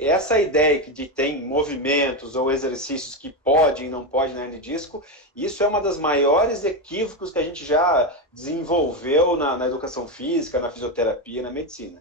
essa ideia de tem movimentos ou exercícios que pode e não pode na hernia de disco, isso é uma das maiores equívocos que a gente já desenvolveu na educação física, na fisioterapia, na medicina.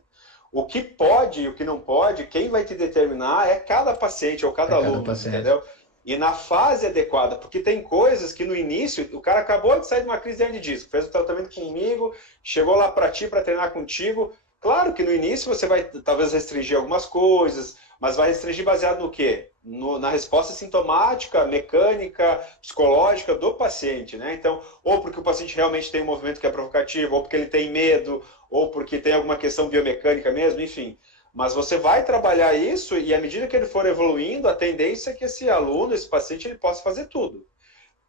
O que pode e o que não pode, quem vai te determinar é cada paciente ou É cada cada aluno, paciente. entendeu? E na fase adequada, porque tem coisas que no início, o cara acabou de sair de uma crise de hernia de disco, fez o tratamento comigo, chegou lá para ti para treinar contigo. Claro que no início você vai talvez restringir algumas coisas, mas vai restringir baseado no quê? Na resposta sintomática, mecânica, psicológica do paciente, né? Então, ou porque o paciente realmente tem um movimento que é provocativo, ou porque ele tem medo, ou porque tem alguma questão biomecânica mesmo, enfim. Mas você vai trabalhar isso e à medida que ele for evoluindo, a tendência é que esse aluno, esse paciente, ele possa fazer tudo.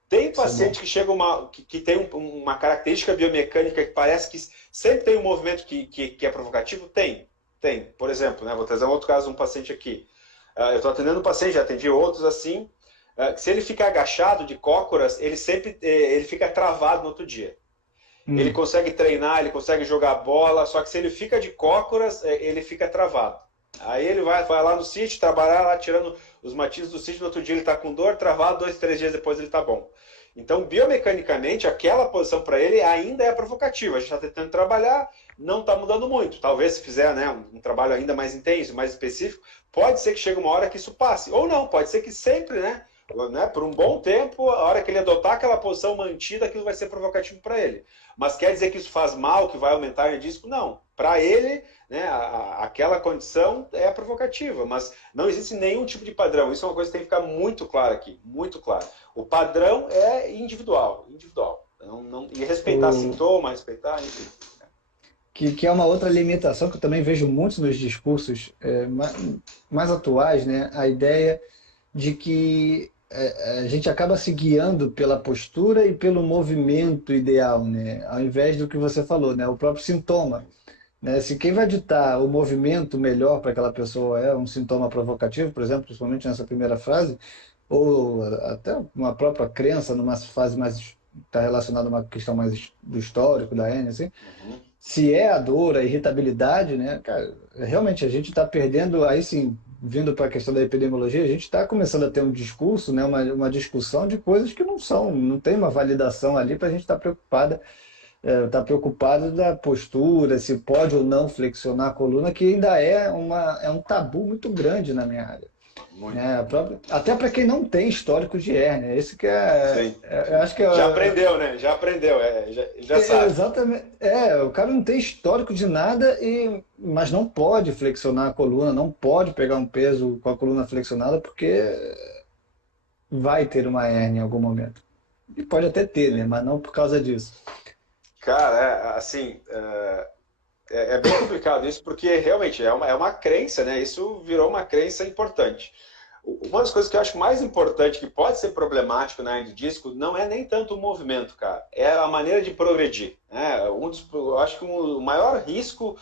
Tem Isso é bom. paciente que chega que tem uma característica biomecânica que parece que sempre tem um movimento que é provocativo? Tem, tem. Por exemplo, né, vou trazer um outro caso, um paciente aqui. Eu estou atendendo um paciente, já atendi outros assim, que se ele ficar agachado de cócoras, ele fica travado no outro dia. Ele Hum. consegue treinar, ele consegue jogar bola, só que se ele fica de cócoras, ele fica travado. Aí ele vai lá no sítio, trabalhar lá, tirando os matizes do sítio, no outro dia ele está com dor, travado, 2, 3 dias depois ele está bom. Então, biomecanicamente, aquela posição para ele ainda é provocativa. A gente está tentando trabalhar, não está mudando muito. Talvez se fizer, né, um trabalho ainda mais intenso, mais específico, pode ser que chegue uma hora que isso passe. Ou não, pode ser que sempre, né, por um bom tempo, a hora que ele adotar aquela posição mantida, aquilo vai ser provocativo para ele. Mas quer dizer que isso faz mal, que vai aumentar o disco? Não. Para ele, né, aquela condição é provocativa, mas não existe nenhum tipo de padrão. Isso é uma coisa que tem que ficar muito claro aqui, muito claro. O padrão é individual, individual. E respeitar O, sintoma, respeitar, enfim. que é uma outra limitação que eu também vejo muito nos discursos mais atuais, né? A ideia de que a gente acaba se guiando pela postura e pelo movimento ideal, né? Ao invés do que você falou, né? O próprio sintoma, né? Se quem vai ditar o movimento melhor para aquela pessoa é um sintoma provocativo, por exemplo, principalmente nessa primeira frase, ou até uma própria crença numa fase mais está relacionada a uma questão mais do histórico da hernia, assim, Uhum. se é a dor, a irritabilidade, né, cara, realmente a gente está perdendo, aí sim, vindo para a questão da epidemiologia, a gente está começando a ter um discurso, né, uma discussão de coisas que não são, não tem uma validação ali para a gente estar tá preocupado da postura, se pode ou não flexionar a coluna, que ainda é um tabu muito grande na minha área. Muito. Né? Até para quem não tem histórico de hérnia, esse que Sim. eu acho que Já aprendeu, né? Já aprendeu, já sabe. exatamente, o cara não tem histórico de nada mas não pode flexionar a coluna, não pode pegar um peso com a coluna flexionada porque vai ter uma hérnia em algum momento. E pode até ter, né? Sim. Mas não por causa disso. Cara, assim, é bem complicado isso, porque realmente é uma crença, né? Isso virou uma crença importante. Uma das coisas que eu acho mais importante, que pode ser problemático na hernia de disco, não é nem tanto o movimento, cara, é a maneira de progredir, né? Eu acho que o maior risco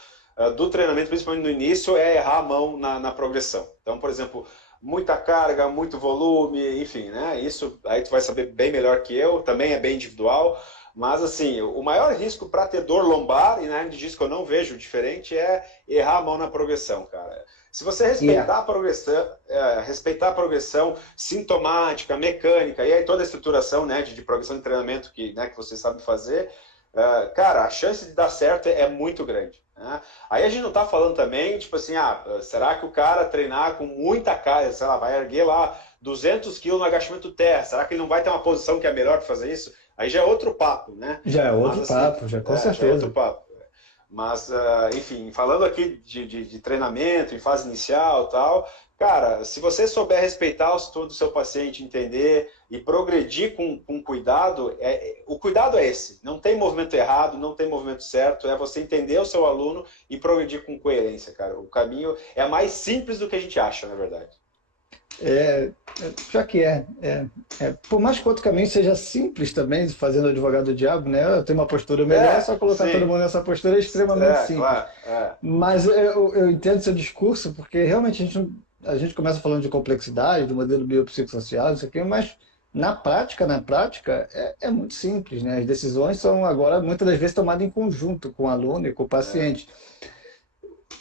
do treinamento, principalmente no início, é errar a mão na progressão. Então, por exemplo, muita carga, muito volume, enfim, né? Isso aí tu vai saber bem melhor que eu, também é bem individual. Mas, assim, o maior risco para ter dor lombar, e na hernia de disco eu não vejo diferente, é errar a mão na progressão, cara. Se você Yeah. respeitar a progressão sintomática, mecânica, e aí toda a estruturação, né, de progressão de treinamento que você sabe fazer, cara, a chance de dar certo é muito grande. Né? Aí a gente não está falando também, tipo assim, será que o cara treinar com muita carga, sei lá, vai erguer lá 200 quilos no agachamento terra, será que ele não vai ter uma posição que é melhor para fazer isso? Aí já é outro papo, né? Já é Mas outro assim, papo, já com já é outro certeza. papo. Mas, enfim, falando aqui de treinamento, em fase inicial e tal, cara, se você souber respeitar o estudo do seu paciente, entender e progredir com cuidado, o cuidado é esse. Não tem movimento errado, não tem movimento certo, é você entender o seu aluno e progredir com coerência, cara. O caminho é mais simples do que a gente acha, na verdade. É, já que por mais que o outro caminho seja simples também, fazendo o advogado do diabo, né? Eu tenho uma postura melhor, é só colocar todo Sim. mundo nessa postura é extremamente simples. Claro. Mas eu entendo seu discurso, porque realmente a gente começa falando de complexidade, do modelo biopsicossocial, isso aqui, mas Na prática, é muito simples, né? As decisões são agora muitas das vezes tomadas em conjunto com o aluno e com o paciente.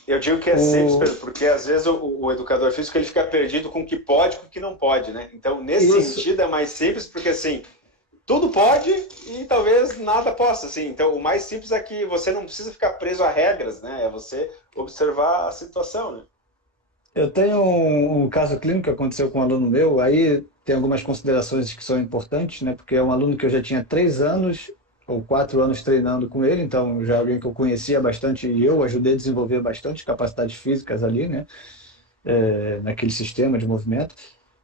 Eu digo que é simples, O, Pedro, porque às vezes o educador físico ele fica perdido com o que pode e com o que não pode, né? Então, nesse isso, sentido, é mais simples, porque assim, tudo pode e talvez nada possa, assim. Então, o mais simples é que você não precisa ficar preso a regras, né? É você observar a situação, né? eu tenho um caso clínico que aconteceu com um aluno meu, aí tem algumas considerações que são importantes, né? Porque é um aluno que eu já tinha 3 anos ou 4 anos treinando com ele, então já é alguém que eu conhecia bastante e eu ajudei a desenvolver bastante capacidades físicas ali, né? Naquele sistema de movimento.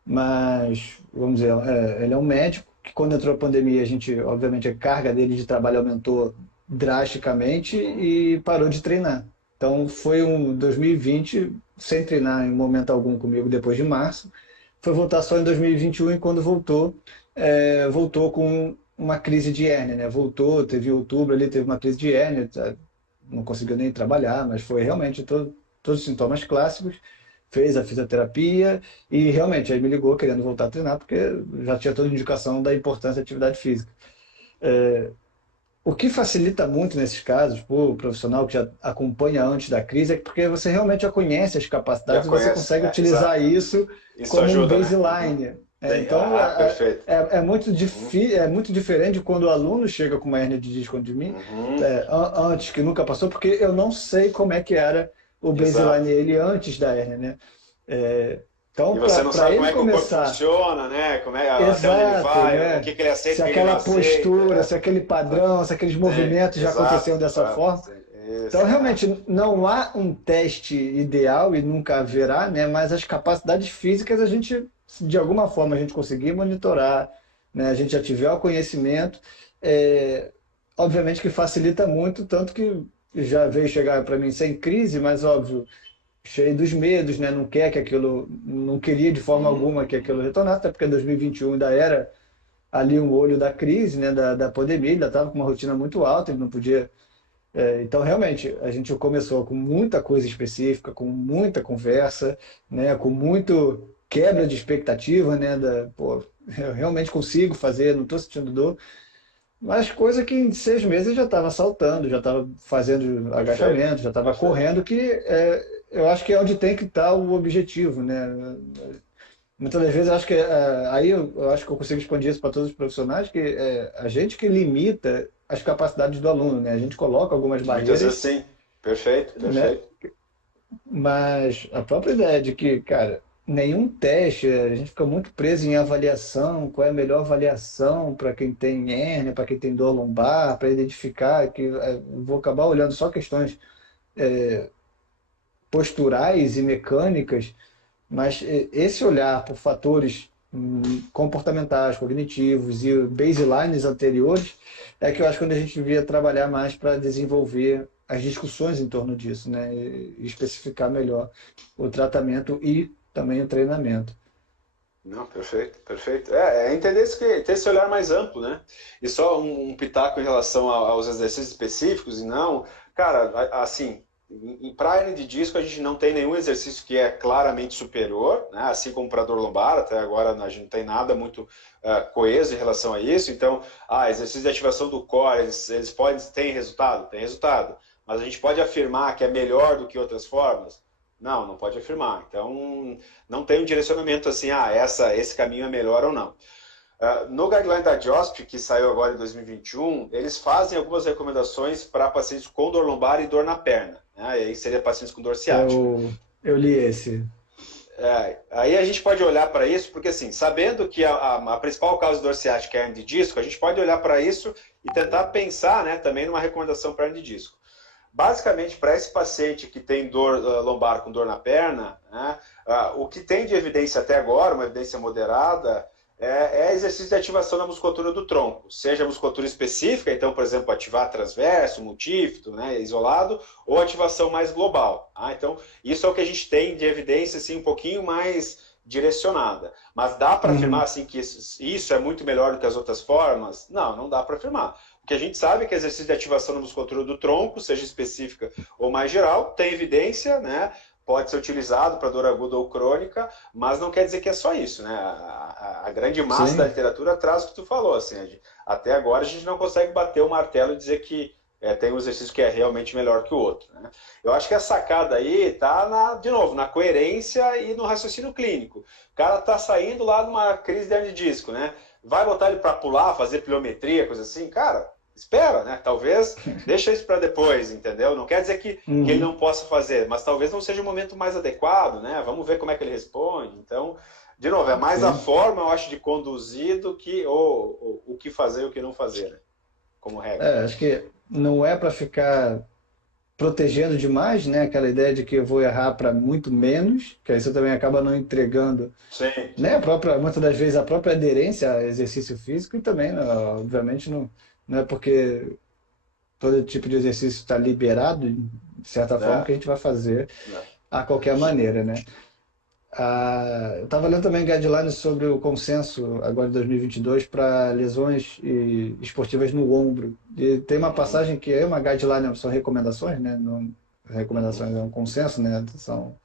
Mas, vamos dizer, ele é um médico que quando entrou a pandemia, a gente, obviamente, a carga dele de trabalho aumentou drasticamente Uhum. e parou de treinar. Então foi um 2020 sem treinar em momento algum comigo depois de março. Foi voltar só em 2021 e quando voltou, voltou com uma crise de hérnia, né? Voltou, teve outubro ali, teve uma crise de hérnia, tá? Não conseguiu nem trabalhar, mas foi realmente todos os sintomas clássicos. Fez a fisioterapia e realmente aí me ligou querendo voltar a treinar porque já tinha toda indicação da importância da atividade física. O que facilita muito nesses casos, para o profissional que já acompanha antes da crise, é porque você realmente já conhece as Já capacidades e você conhece, consegue exato. utilizar isso Isso como um ajuda, né? Uhum. baseline. Então, Perfeito. Uhum. é muito diferente quando o aluno chega com uma hérnia de disco de mim, Uhum. antes, que nunca passou, porque eu não sei como é que era o Exato. baseline ele antes da hérnia, né? Então, E você não para sabe como ele é que o corpo começar. funciona, né? Como é, até onde ele Exato, vai, o né? que, que ele aceita, Se o que ele não aquela aceita. postura, se É. aquele padrão, se aqueles Sim, movimentos já exato, aconteceram dessa exato. forma. Sim. Então, Isso. realmente, não há um teste ideal e nunca haverá, né? Mas as capacidades físicas a gente, de alguma forma, a gente conseguir monitorar, né? A gente já tiver o conhecimento, é, obviamente que facilita muito, tanto que já veio chegar para mim sem crise, mas óbvio, cheio dos medos, né? Não quer que aquilo, não queria de forma Uhum. alguma que aquilo retornasse, até porque 2021 ainda era ali um olho da crise, né? Da pandemia, ele ainda estava com uma rotina muito alta, ele não podia então, realmente, a gente começou com muita coisa específica, com muita conversa, né, com muito quebra de expectativa, né, pô, eu realmente consigo fazer, não estou sentindo dor, mas coisa que em 6 meses já estava saltando, já estava fazendo Perfeito, agachamento, já estava perfeito. correndo, que eu acho que é onde tem que estar o objetivo, né? Muitas das vezes eu acho que aí eu acho que eu consigo expandir isso para todos os profissionais, que é a gente que limita as capacidades do aluno, né? A gente coloca algumas Muitas vezes barreiras, sim. Perfeito, né? perfeito. Mas a própria ideia de que, cara, nenhum teste, a gente fica muito preso em avaliação, qual é a melhor avaliação para quem tem hérnia, para quem tem dor lombar, para identificar que vou acabar olhando só questões posturais e mecânicas, mas esse olhar por fatores comportamentais, cognitivos e baselines anteriores é que eu acho que quando a gente devia trabalhar mais para desenvolver as discussões em torno disso, né? E especificar melhor o tratamento e também o treinamento. Não, perfeito, perfeito. É entender ter esse olhar mais amplo, né? E só um pitaco em relação aos exercícios específicos, e não, cara, assim, para hernia de disco a gente não tem nenhum exercício que é claramente superior, né? Assim como para dor lombar, até agora a gente não tem nada muito coeso em relação a isso. Então, exercícios de ativação do core, eles podem ter resultado? Tem resultado. Mas a gente pode afirmar que é melhor do que outras formas? Não, não pode afirmar. Então, não tem um direcionamento assim, esse caminho é melhor ou não. No guideline da JOSP, que saiu agora em 2021, eles fazem algumas recomendações para pacientes com dor lombar e dor na perna. Né? E aí seria pacientes com dor ciática. Eu li esse. Aí a gente pode olhar para isso, porque assim, sabendo que a principal causa de dor ciática é a hernia de disco, a gente pode olhar para isso e tentar pensar, né, também numa recomendação para hernia de disco. Basicamente, para esse paciente que tem dor lombar com dor na perna, né, o que tem de evidência até agora, uma evidência moderada, é exercício de ativação da musculatura do tronco, seja musculatura específica, então, por exemplo, ativar transverso, multífito, né, isolado, ou ativação mais global. Tá? Então, isso é o que a gente tem de evidência assim, um pouquinho mais direcionada. Mas dá para afirmar Uhum. assim, que isso é muito melhor do que as outras formas? Não, não dá para afirmar. Porque a gente sabe que exercício de ativação da musculatura do tronco, seja específica ou mais geral, tem evidência, né? pode ser utilizado para dor aguda ou crônica, mas não quer dizer que é só isso, né? A grande massa da Sim. literatura traz o que tu falou, assim, até agora a gente não consegue bater o martelo e dizer que tem um exercício que é realmente melhor que o outro, né? Eu acho que a sacada aí tá, de novo, na coerência e no raciocínio clínico. O cara tá saindo lá de uma crise de hernia de disco, né? Vai botar ele para pular, fazer pliometria, coisa assim, cara, espera, né? Talvez deixa isso para depois, entendeu? Não quer dizer que ele Uhum. não possa fazer, mas talvez não seja o momento mais adequado, né? Vamos ver como é que ele responde. Então, de novo, é mais a Sim. forma, eu acho, de conduzir do que o que fazer e o que não fazer, né? Como regra. Acho que não é para ficar protegendo demais, né? Aquela ideia de que eu vou errar para muito menos, que aí você também acaba não entregando, Sim, né? A sim. própria, muitas das vezes a própria aderência ao exercício físico e também, né, obviamente, não é porque todo tipo de exercício está liberado, de certa forma, que É, a gente vai fazer é. a qualquer maneira, né? Eu estava lendo também guidelines sobre o consenso, agora de 2022, para lesões esportivas no ombro. E tem uma Uhum, passagem que é uma guideline, são recomendações, né? Não, uhum. recomendações é um consenso, né? São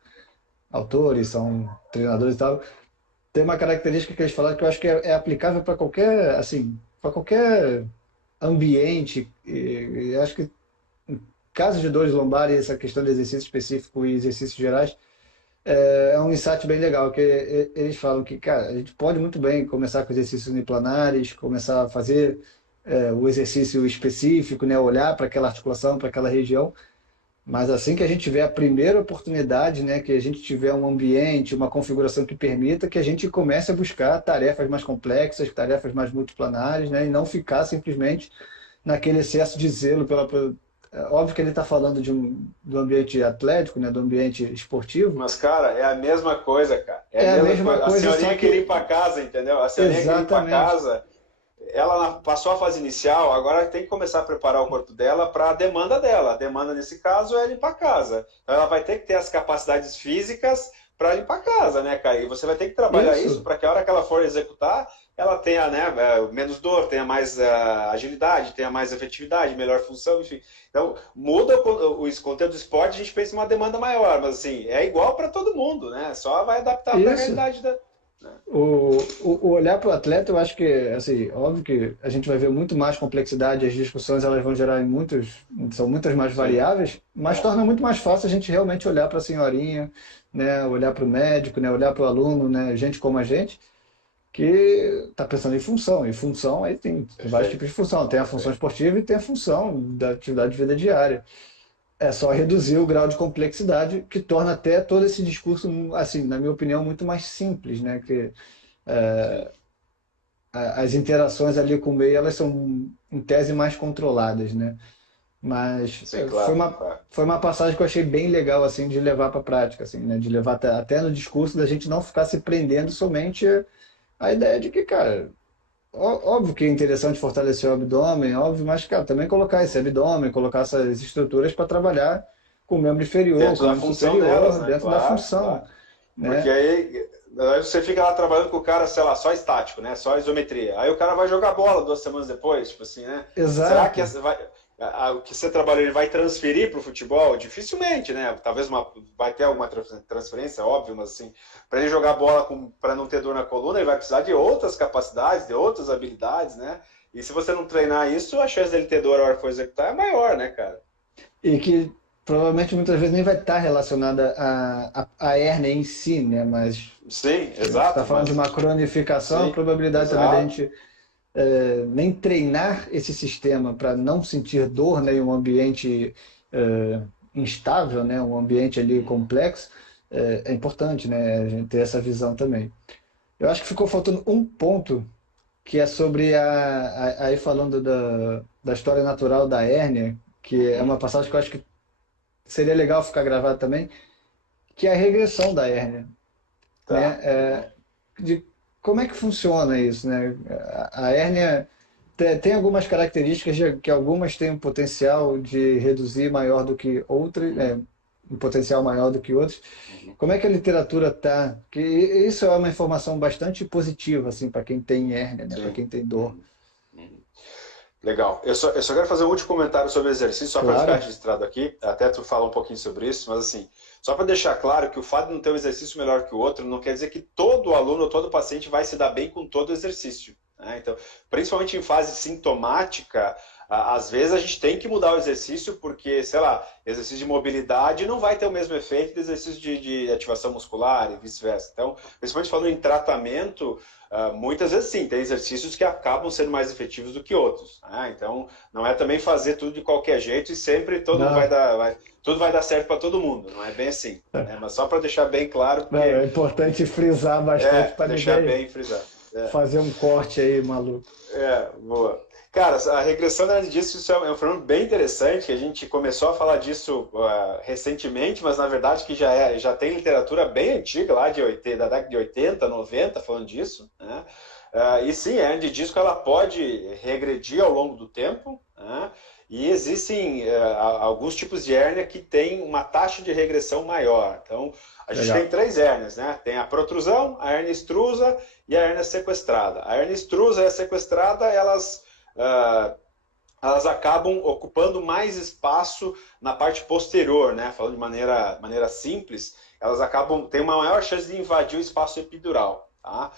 autores, são treinadores e tal. Tem uma característica que eles falaram que eu acho que é aplicável para qualquer, assim, para qualquer ambiente. E acho que em casos de dores lombares, essa questão de exercício específico e exercícios gerais, é um insight bem legal, que eles falam que, cara, a gente pode muito bem começar com exercícios uniplanares, começar a fazer o exercício específico, né, olhar para aquela articulação, para aquela região, mas assim que a gente tiver a primeira oportunidade, né, que a gente tiver um ambiente, uma configuração que permita, que a gente comece a buscar tarefas mais complexas, tarefas mais multiplanares, né, e não ficar simplesmente naquele excesso de zelo pela. Óbvio que ele está falando do ambiente atlético, né, do ambiente esportivo, Mas, cara, é a mesma coisa, cara. É a é a mesma mesma coisa. A coisa, só senhorinha que que limpa a casa, entendeu? A senhorinha que limpa a exatamente. casa, ela passou a fase inicial, agora tem que começar a preparar o corpo dela para a demanda dela. A demanda, nesse caso, é limpar a casa. Então, ela vai ter que ter as capacidades físicas para limpar a casa, né, cara? E você vai ter que trabalhar isso Isso, para que a hora que ela for executar, ela tenha, né, menos dor, tenha mais agilidade, tenha mais efetividade, melhor função, enfim. Então, muda o conteúdo do esporte, a gente pensa em uma demanda maior, mas assim, é igual para todo mundo, né? Só vai adaptar para a isso. realidade da. Né? O olhar para o atleta, eu acho que, assim, óbvio que a gente vai ver muito mais complexidade, as discussões elas vão gerar são muitas mais Sim. variáveis, mas É, torna muito mais fácil a gente realmente olhar para a senhorinha, né, olhar para o médico, né, olhar para o aluno, né, gente como a gente, que está pensando em função. E função, aí tem vários tipos perfeito. de função. Tem a função Perfeito. esportiva e tem a função da atividade de vida diária. É só reduzir o grau de complexidade, que torna até todo esse discurso, assim, na minha opinião, muito mais simples, né? Que Sim. as interações ali com o meio, elas são, em tese, mais controladas, né? Mas Sim, foi claro, claro. foi uma passagem que eu achei bem legal, assim, de levar para a prática, assim, né? De levar até no discurso da gente não ficar se prendendo somente à ideia de que, cara, óbvio que é interessante fortalecer o abdômen, óbvio, mas, cara, também colocar esse Uhum. abdômen, colocar essas estruturas para trabalhar com o membro inferior, Dentro com o da membro função delas, superior, né? dentro da Claro, função, claro. Porque né? aí você fica lá trabalhando com o cara, sei lá, só estático, né? Só isometria. Aí o cara vai jogar bola 2 semanas depois, tipo assim, né? Será que Exato. o que você trabalhou ele vai transferir para o futebol? Dificilmente, né? Talvez vai ter alguma transferência, óbvio, mas assim, para ele jogar bola para não ter dor na coluna, ele vai precisar de outras capacidades, de outras habilidades, né? E se você não treinar isso, a chance dele ter dor na hora que for executar é maior, né, cara? E que provavelmente muitas vezes nem vai estar relacionada à hérnia em si, né? Mas Sim, se você está exato, falando de mas uma cronificação, a sim, probabilidade também da exato. gente nem treinar esse sistema para não sentir dor, né, em um ambiente instável, né, um ambiente ali Uhum. complexo, é importante, né, a gente ter essa visão também. Eu acho que ficou faltando um ponto que é sobre aí falando da história natural da hérnia, que é uma Uhum. passagem que eu acho que seria legal ficar gravado também, que é a regressão da hérnia, né? Tá. Uhum. De como é que funciona isso, né? A hérnia tem algumas características que algumas têm um potencial de reduzir maior do que outras, Uhum. um potencial maior do que outros. Uhum. Como é que a literatura tá? Que isso é uma informação bastante positiva assim para quem tem hérnia, né? Para Sim. quem tem dor. Uhum. Uhum. Legal. Eu só quero fazer um último comentário sobre exercício, só para ficar Claro. registrado aqui, até tu falar um pouquinho sobre isso, mas assim, só para deixar claro que o fato de não ter um exercício melhor que o outro não quer dizer que todo aluno ou todo paciente vai se dar bem com todo exercício, né? Então, principalmente em fase sintomática, às vezes a gente tem que mudar o exercício porque, sei lá, exercício de mobilidade não vai ter o mesmo efeito de exercício de ativação muscular e vice-versa. Então, principalmente falando em tratamento, muitas vezes sim, tem exercícios que acabam sendo mais efetivos do que outros, né? Então, não é também fazer tudo de qualquer jeito e sempre todo mundo Não, tudo vai dar certo para todo mundo, não é bem assim, né? Mas só para deixar bem claro, não, porque é importante frisar bastante para deixar ninguém bem frisado. fazer um corte aí, maluco. Boa. Cara, a regressão da disso isso é um fenômeno bem interessante, que a gente começou a falar disso recentemente, mas na verdade que já tem literatura bem antiga, lá da década de 80, 90, falando disso, né? E sim, a hernia de disco ela pode regredir ao longo do tempo, né? E existem alguns tipos de hérnia que têm uma taxa de regressão maior. Então, a gente tem Legal. três hérnias, né? Tem a protrusão, a hérnia extrusa e a hérnia sequestrada. A hérnia extrusa e a sequestrada, uh, elas acabam ocupando mais espaço na parte posterior, né? Falando de maneira simples, elas têm uma maior chance de invadir o espaço epidural, tá?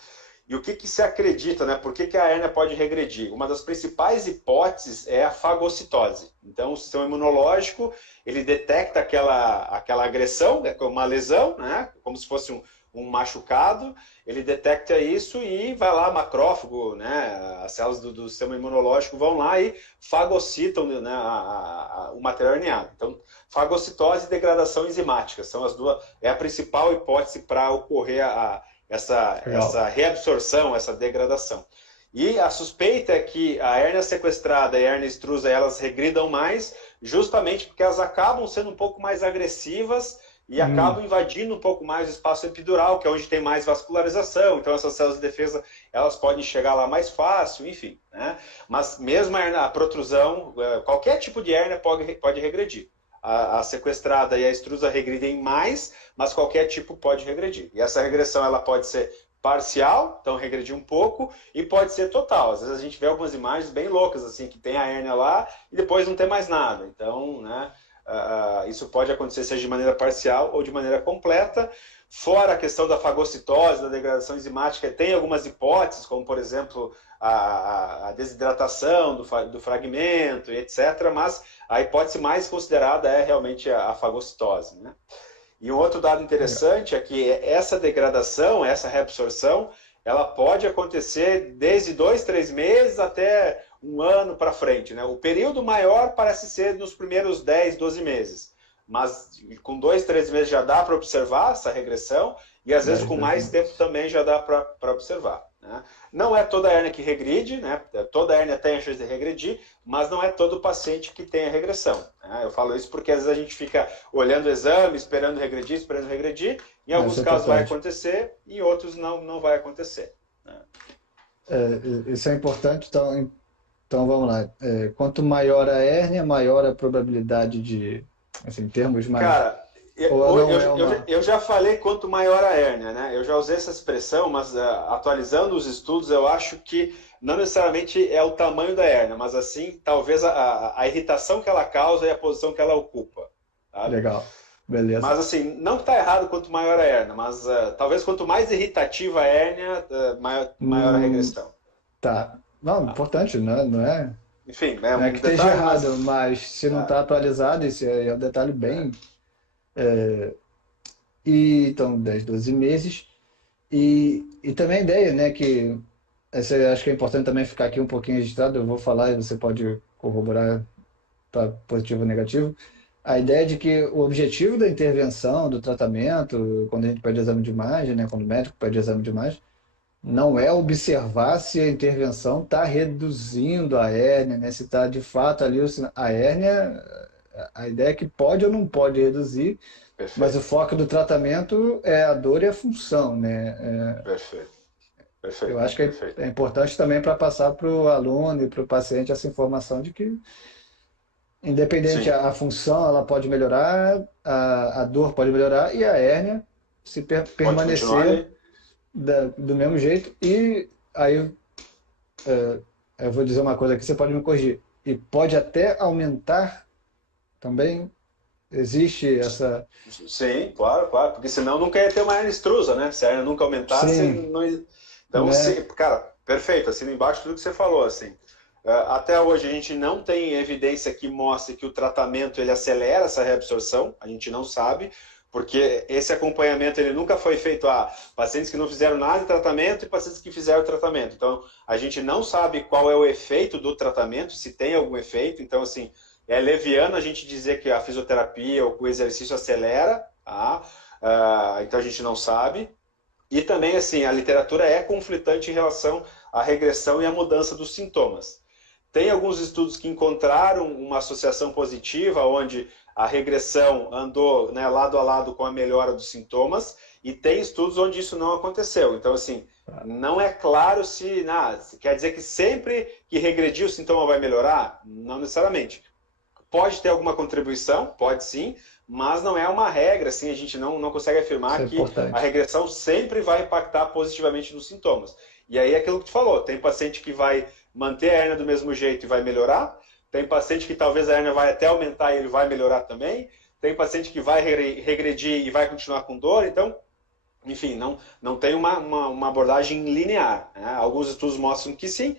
E o que se acredita, né? Por que a hérnia pode regredir? Uma das principais hipóteses é a fagocitose. Então, o sistema imunológico, ele detecta aquela agressão, né, como uma lesão, né? Como se fosse um machucado, ele detecta isso e vai lá, macrófago, né? As células do sistema imunológico vão lá e fagocitam, né, o material herniado. Então, fagocitose e degradação enzimática são as duas, é a principal hipótese para ocorrer Legal. essa reabsorção, essa degradação. E a suspeita é que a hérnia sequestrada e a hérnia extrusa elas regridam mais, justamente porque elas acabam sendo um pouco mais agressivas e acabam Hum, invadindo um pouco mais o espaço epidural, que é onde tem mais vascularização. Então essas células de defesa elas podem chegar lá mais fácil, enfim, né? Mas mesmo a protrusão, qualquer tipo de hérnia pode regredir. A sequestrada e a extrusa regridem mais, mas qualquer tipo pode regredir. E essa regressão ela pode ser parcial, então regredir um pouco, e pode ser total. Às vezes a gente vê algumas imagens bem loucas, assim, que tem a hérnia lá e depois não tem mais nada. Então, né, isso pode acontecer seja de maneira parcial ou de maneira completa. Fora a questão da fagocitose, da degradação enzimática, tem algumas hipóteses, como por exemplo a desidratação do fragmento, etc. Mas a hipótese mais considerada é realmente a fagocitose, né? E um outro dado legal. interessante é que essa degradação, essa reabsorção, ela pode acontecer desde 2, 3 meses até um ano para frente, né? O período maior parece ser nos primeiros 10, 12 meses. Mas com 2, 3 meses já dá para observar essa regressão e às vezes 10, com 12 mais tempo meses. também já dá para observar, né? Não é toda hérnia que regride, né? Toda hérnia tem a chance de regredir, mas não é todo paciente que tem a regressão, né? Eu falo isso porque às vezes a gente fica olhando o exame, esperando regredir. Em Ah, alguns isso é casos vai importante. acontecer, em outros não vai acontecer, né? Isso é importante, então vamos lá. Quanto maior a hérnia, maior a probabilidade de, assim, em termos mais. Cara, Ou não é uma. eu já falei quanto maior a hérnia, né? Eu já usei essa expressão, mas atualizando os estudos, eu acho que não necessariamente é o tamanho da hérnia, mas assim, talvez a irritação que ela causa e a posição que ela ocupa, sabe? Legal. Mas Beleza. assim, não está errado quanto maior a hérnia, mas talvez quanto mais irritativa a hérnia, maior a Hum, regressão. tá. Não, Tá? importante, né? Enfim, é Não é que um esteja detalhe, errado, mas mas se não é, está atualizado, isso é um detalhe é, bem. E então, 10, 12 meses. E também a ideia, né, que essa eu acho que é importante também ficar aqui um pouquinho registrado, eu vou falar e você pode corroborar para positivo ou negativo. A ideia de que o objetivo da intervenção, do tratamento, quando a gente pede exame de imagem, né, quando o médico pede exame de imagem, não é observar se a intervenção está reduzindo a hérnia, né, se está de fato ali a hérnia, a ideia é que pode ou não pode reduzir, mas o perfeito, foco do tratamento é a dor e a função, né? perfeito, Eu perfeito, acho que perfeito. é importante também para passar para o aluno e para o paciente essa informação de que, independente Sim, a função, ela pode melhorar, a dor pode melhorar e a hérnia se pode continuar permanecer ali. do mesmo jeito. E aí eu vou dizer uma coisa aqui, você pode me corrigir. E pode até aumentar também? Existe essa. Sim, claro, claro, porque senão nunca ia ter uma hernia extrusa, né? Se a hernia nunca aumentasse, Sim, não ia... Então, né? sim, cara, perfeito, assina embaixo tudo que você falou, assim. Até hoje a gente não tem evidência que mostre que o tratamento ele acelera essa reabsorção, a gente não sabe, porque esse acompanhamento ele nunca foi feito a pacientes que não fizeram nada de tratamento e pacientes que fizeram tratamento. Então, a gente não sabe qual é o efeito do tratamento, se tem algum efeito. Então, assim, é leviano a gente dizer que a fisioterapia ou o exercício acelera, tá? Então a gente não sabe. E também, assim, a literatura é conflitante em relação à regressão e à mudança dos sintomas. Tem alguns estudos que encontraram uma associação positiva, onde a regressão andou, né, lado a lado com a melhora dos sintomas, e tem estudos onde isso não aconteceu. Então, assim, não é claro se quer dizer que sempre que regredir o sintoma vai melhorar? Não necessariamente. Pode ter alguma contribuição, pode sim, mas não é uma regra, assim, a gente não consegue Isso afirmar é que a importante. regressão sempre vai impactar positivamente nos sintomas. E aí é aquilo que tu falou, tem paciente que vai manter a hérnia do mesmo jeito e vai melhorar, tem paciente que talvez a hérnia vai até aumentar e ele vai melhorar também, tem paciente que vai regredir e vai continuar com dor, então enfim, não tem uma abordagem linear. Né? Alguns estudos mostram que sim,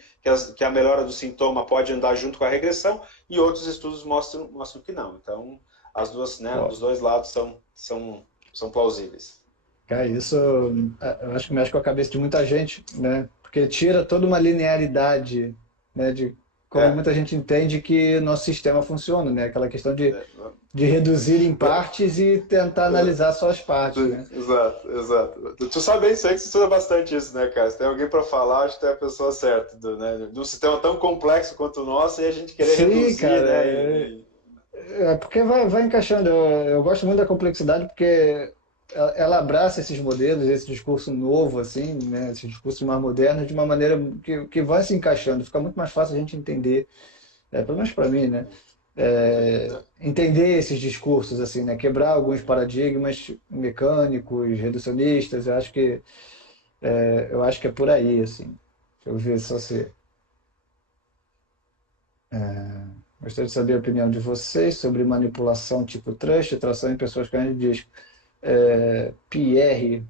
que a melhora do sintoma pode andar junto com a regressão, e outros estudos mostram que não. Então, as duas, né, Pô, os dois lados são plausíveis. cara, isso eu acho que mexe com a cabeça de muita gente, né? Porque tira toda uma linearidade, né, de como É, muita gente entende que nosso sistema funciona, né? Aquela questão é, de reduzir em partes e tentar analisar só as partes, sim, né? exato, exato. Tu sabe isso aí que você estuda bastante isso, né, cara? Se tem alguém para falar, acho que tem a pessoa certa, de um sistema tão complexo quanto o nosso e a gente querer Sim, reduzir, cara, né? porque vai encaixando. Eu gosto muito da complexidade porque ela abraça esses modelos, esse discurso novo, assim, né? Esse discurso mais moderno, de uma maneira que vai se encaixando. Fica muito mais fácil a gente entender, pelo menos para mim, né? Entender esses discursos, assim, né? Quebrar alguns paradigmas mecânicos, reducionistas. Eu acho que é por aí, assim. Deixa eu ver só se. Gostaria de saber a opinião de vocês sobre manipulação tipo trust, tração em pessoas com hernia de disco. Pierre.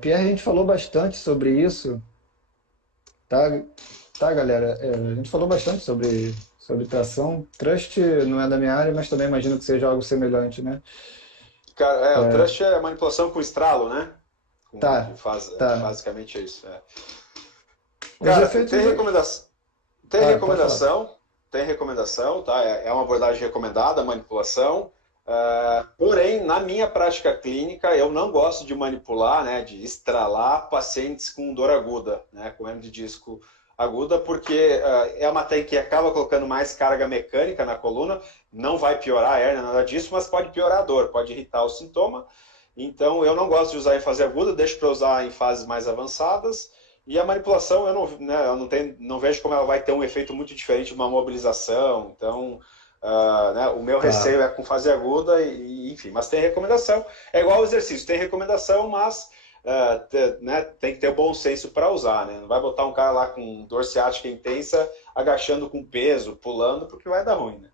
Pierre, a gente falou bastante sobre isso, tá, tá, galera? A gente falou bastante sobre tração. Trust não é da minha área, mas também imagino que seja algo semelhante, né? Cara, o trust é manipulação com estralo, né? Que Tá, faz tá. basicamente é isso. Os Cara, efeitos. tem Pode falar. recomendação, tá? É uma abordagem recomendada, a manipulação. Porém, na minha prática clínica, eu não gosto de manipular, né, de estralar pacientes com dor aguda, né, com hernia de disco aguda, porque é uma técnica que acaba colocando mais carga mecânica na coluna, não vai piorar a hernia, nada disso, mas pode piorar a dor, pode irritar o sintoma. Então, eu não gosto de usar em fase aguda, deixo para usar em fases mais avançadas. E a manipulação, eu não vejo como ela vai ter um efeito muito diferente de uma mobilização. Então, né, o meu Tá. receio é com fase aguda, enfim, mas tem recomendação. É igual ao exercício, tem recomendação, mas né, tem que ter o bom senso para usar. Né? Não vai botar um cara lá com dor ciática intensa, agachando com peso, pulando, porque vai dar ruim. Né?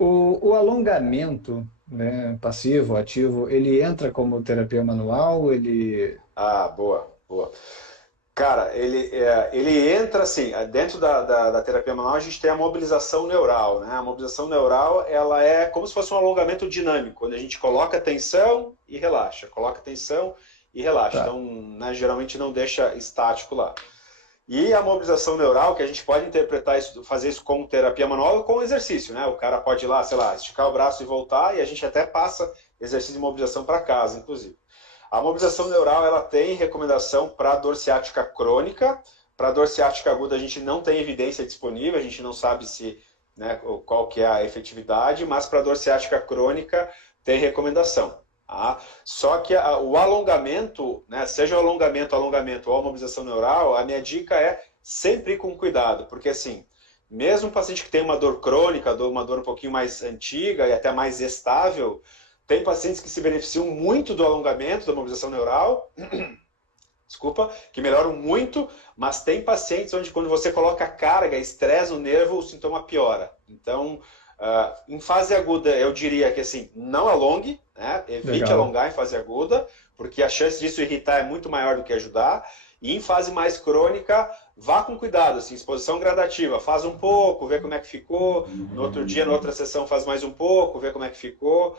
O alongamento, né, passivo, ativo, ele entra como terapia manual, ele. Ah, boa, boa. Cara, ele entra assim, dentro da terapia manual a gente tem a mobilização neural, né? A mobilização neural, ela é como se fosse um alongamento dinâmico, onde a gente coloca tensão e relaxa, coloca tensão e relaxa. Tá. Então, né, geralmente não deixa estático lá. E a mobilização neural, que a gente pode interpretar isso, fazer isso como terapia manual ou como exercício, né? O cara pode ir lá, sei lá, esticar o braço e voltar, e a gente até passa exercício de mobilização para casa, inclusive. A mobilização neural ela tem recomendação para dor ciática crônica. Para dor ciática aguda a gente não tem evidência disponível, a gente não sabe se, né, qual que é a efetividade, mas para dor ciática crônica tem recomendação. Tá? Só que o alongamento, né, seja o alongamento ou a mobilização neural, a minha dica é sempre ir com cuidado, porque assim, mesmo um paciente que tem uma dor crônica, uma dor um pouquinho mais antiga e até mais estável, tem pacientes que se beneficiam muito do alongamento, da mobilização neural, desculpa, que melhoram muito, mas tem pacientes onde quando você coloca carga, estresse no nervo, o sintoma piora. Então, em fase aguda, eu diria que assim, não alongue, né? Evite Legal. alongar em fase aguda, porque a chance disso irritar é muito maior do que ajudar. E em fase mais crônica, vá com cuidado, assim, exposição gradativa, faz um pouco, vê como é que ficou, no outro dia, na outra sessão, faz mais um pouco, vê como é que ficou,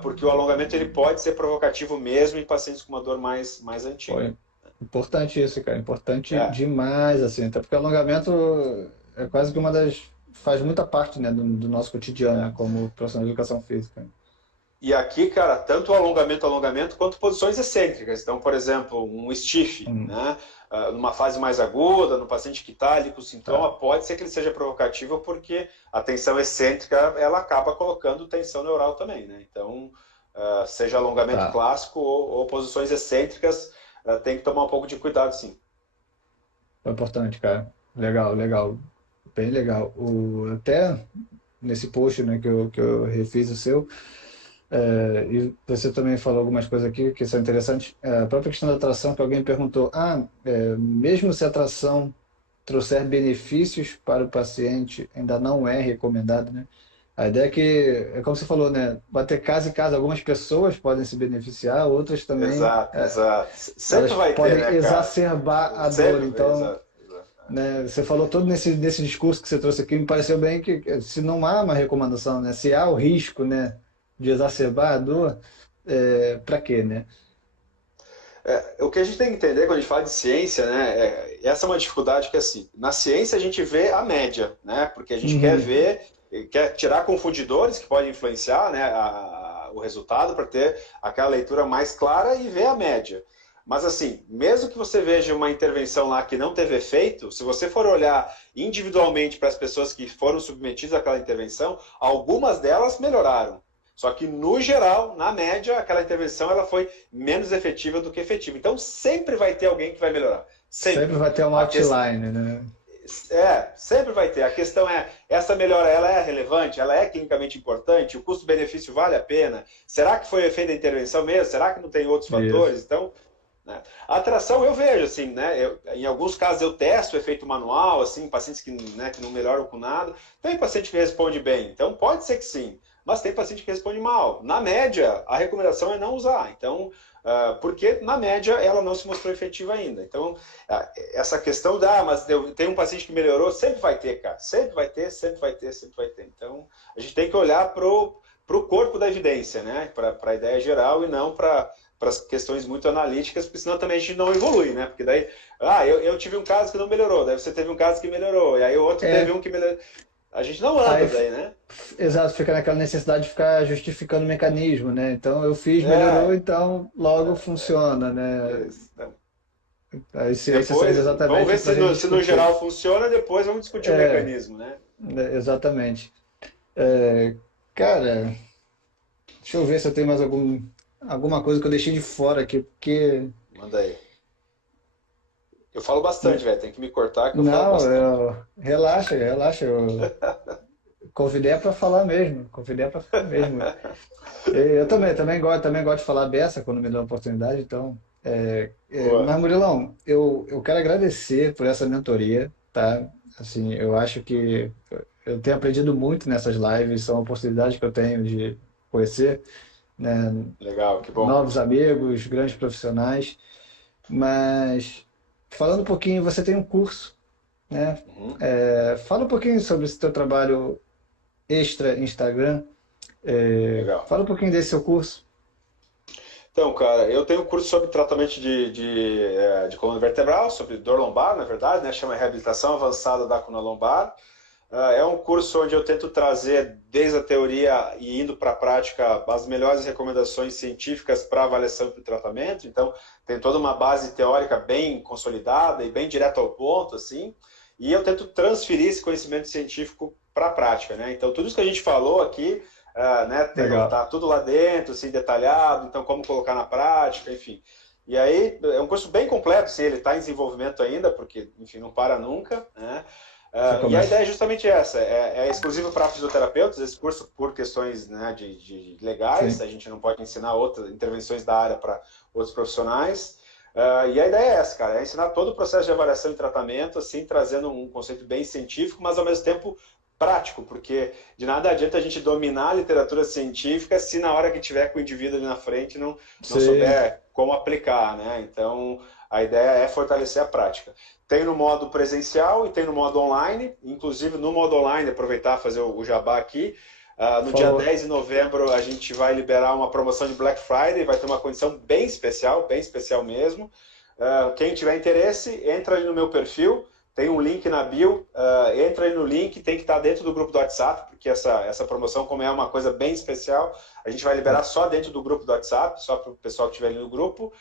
porque o alongamento ele pode ser provocativo mesmo em pacientes com uma dor mais Pô, antiga. importante isso, cara. Importante É. demais, assim. Até porque alongamento é quase que uma das... Faz muita parte, né, do nosso cotidiano, né, como profissional de educação física. E aqui, cara, tanto o alongamento, quanto posições excêntricas. Então, por exemplo, um stiff, Hum, né? Numa fase mais aguda, no paciente que está ali com tá, sintoma, pode ser que ele seja provocativo porque a tensão excêntrica, ela acaba colocando tensão neural também, né? Então, seja alongamento tá. clássico ou posições excêntricas, tem que tomar um pouco de cuidado, sim. É importante, cara. Legal, legal. Bem legal. Até nesse post, né, que eu refiz o seu, e você também falou algumas coisas aqui que são interessantes. A própria questão da atração, que alguém perguntou, mesmo se a atração trouxer benefícios para o paciente, ainda não é recomendado, né? A ideia é que, é como você falou, né? Vai ter caso e caso, algumas pessoas podem se beneficiar, outras também, Exato, exato. elas Sempre vai ter, podem né, cara? exacerbar a dor. Sempre, Então, exato, exato. né, você falou todo nesse discurso que você trouxe aqui, me pareceu bem que se não há uma recomendação, né? Se há o risco, né, de exacerbar a dor, para quê, né? O que a gente tem que entender quando a gente fala de ciência, né, essa é uma dificuldade que, assim, na ciência a gente vê a média, né, porque a gente quer Uhum. ver, quer tirar confundidores que podem influenciar, né, o resultado para ter aquela leitura mais clara e ver a média. Mas, assim, mesmo que você veja uma intervenção lá que não teve efeito, se você for olhar individualmente para as pessoas que foram submetidas àquela intervenção, algumas delas melhoraram. Só que, no geral, na média, aquela intervenção ela foi menos efetiva do que efetiva. Então, sempre vai ter alguém que vai melhorar. Sempre Sempre. vai ter um A que... outline, né? sempre vai ter. A questão é, essa melhora, ela é relevante? Ela é clinicamente importante? O custo-benefício vale a pena? Será que foi o efeito da intervenção mesmo? Será que não tem outros Isso. fatores? Então, né? A atração eu vejo, assim, né? Em alguns casos eu testo o efeito manual, assim, pacientes né, que não melhoram com nada. Tem paciente que responde bem, então pode ser que sim. Mas tem paciente que responde mal. Na média, a recomendação é não usar. Então, porque na média ela não se mostrou efetiva ainda. Então, essa questão mas tem um paciente que melhorou, sempre vai ter, cara. Sempre vai ter, sempre vai ter, sempre vai ter. Então, a gente tem que olhar pro corpo da evidência, né? Para a ideia geral e não para as questões muito analíticas, porque senão também a gente não evolui, né? Porque daí, eu tive um caso que não melhorou, daí você teve um caso que melhorou, e aí o outro teve É, um que melhorou. A gente não aí, anda daí, né? exato, fica naquela necessidade de ficar justificando o mecanismo, né? Então, eu fiz, melhorou, É, então logo funciona, né? isso, né? A ciência serve Depois, vamos exatamente ver para a se gente no discutir. geral funciona, depois vamos discutir o É, mecanismo, né? exatamente. Cara, deixa eu ver se eu tenho mais alguma coisa que eu deixei de fora aqui, porque... Manda aí. Eu falo bastante, velho, tem que me cortar que eu falo Não, bastante. relaxa, relaxa. Eu convidei para falar mesmo. Convidei para falar mesmo. Eu também gosto de falar beça quando me dá a oportunidade. Então, Boa. mas Murilão, eu quero agradecer por essa mentoria, tá? Assim, eu acho que eu tenho aprendido muito nessas lives. São oportunidades que eu tenho de conhecer, né, Legal, que bom. novos amigos, grandes profissionais. Mas falando um pouquinho, você tem um curso, né? Uhum. Fala um pouquinho sobre esse teu trabalho extra Instagram. Legal. Fala um pouquinho desse seu curso. Então, cara, eu tenho um curso sobre tratamento de coluna vertebral, sobre dor lombar, na verdade, né? Chama Reabilitação Avançada da Coluna Lombar. É um curso onde eu tento trazer, desde a teoria e indo para a prática, as melhores recomendações científicas para avaliação e tratamento. Então, tem toda uma base teórica bem consolidada e bem direto ao ponto, assim. E eu tento transferir esse conhecimento científico para a prática, né? Então, tudo isso que a gente falou aqui, né, Legal. tá tudo lá dentro, assim, detalhado. Então, como colocar na prática, enfim. E aí, é um curso bem completo, assim, ele está em desenvolvimento ainda, porque, enfim, não para nunca, né? Você E a começa. ideia é justamente essa, é exclusivo para fisioterapeutas, esse curso por questões, né, de legais, Sim. a gente não pode ensinar outras intervenções da área para outros profissionais, E a ideia é essa, cara, é ensinar todo o processo de avaliação e tratamento, assim, trazendo um conceito bem científico, mas ao mesmo tempo prático, porque de nada adianta a gente dominar a literatura científica se na hora que tiver com o indivíduo ali na frente não Sim. souber como aplicar, né? Então, a ideia é fortalecer a prática. Tem no modo presencial e tem no modo online, inclusive no modo online, aproveitar e fazer o jabá aqui. Por No dia favor. 10 de novembro a gente vai liberar uma promoção de Black Friday, vai ter uma condição bem especial mesmo. Quem tiver interesse, entra ali no meu perfil, tem um link na bio, entra aí no link, tem que estar dentro do grupo do WhatsApp, porque essa promoção, como é uma coisa bem especial, a gente vai liberar só dentro do grupo do WhatsApp, só para o pessoal que estiver ali no grupo.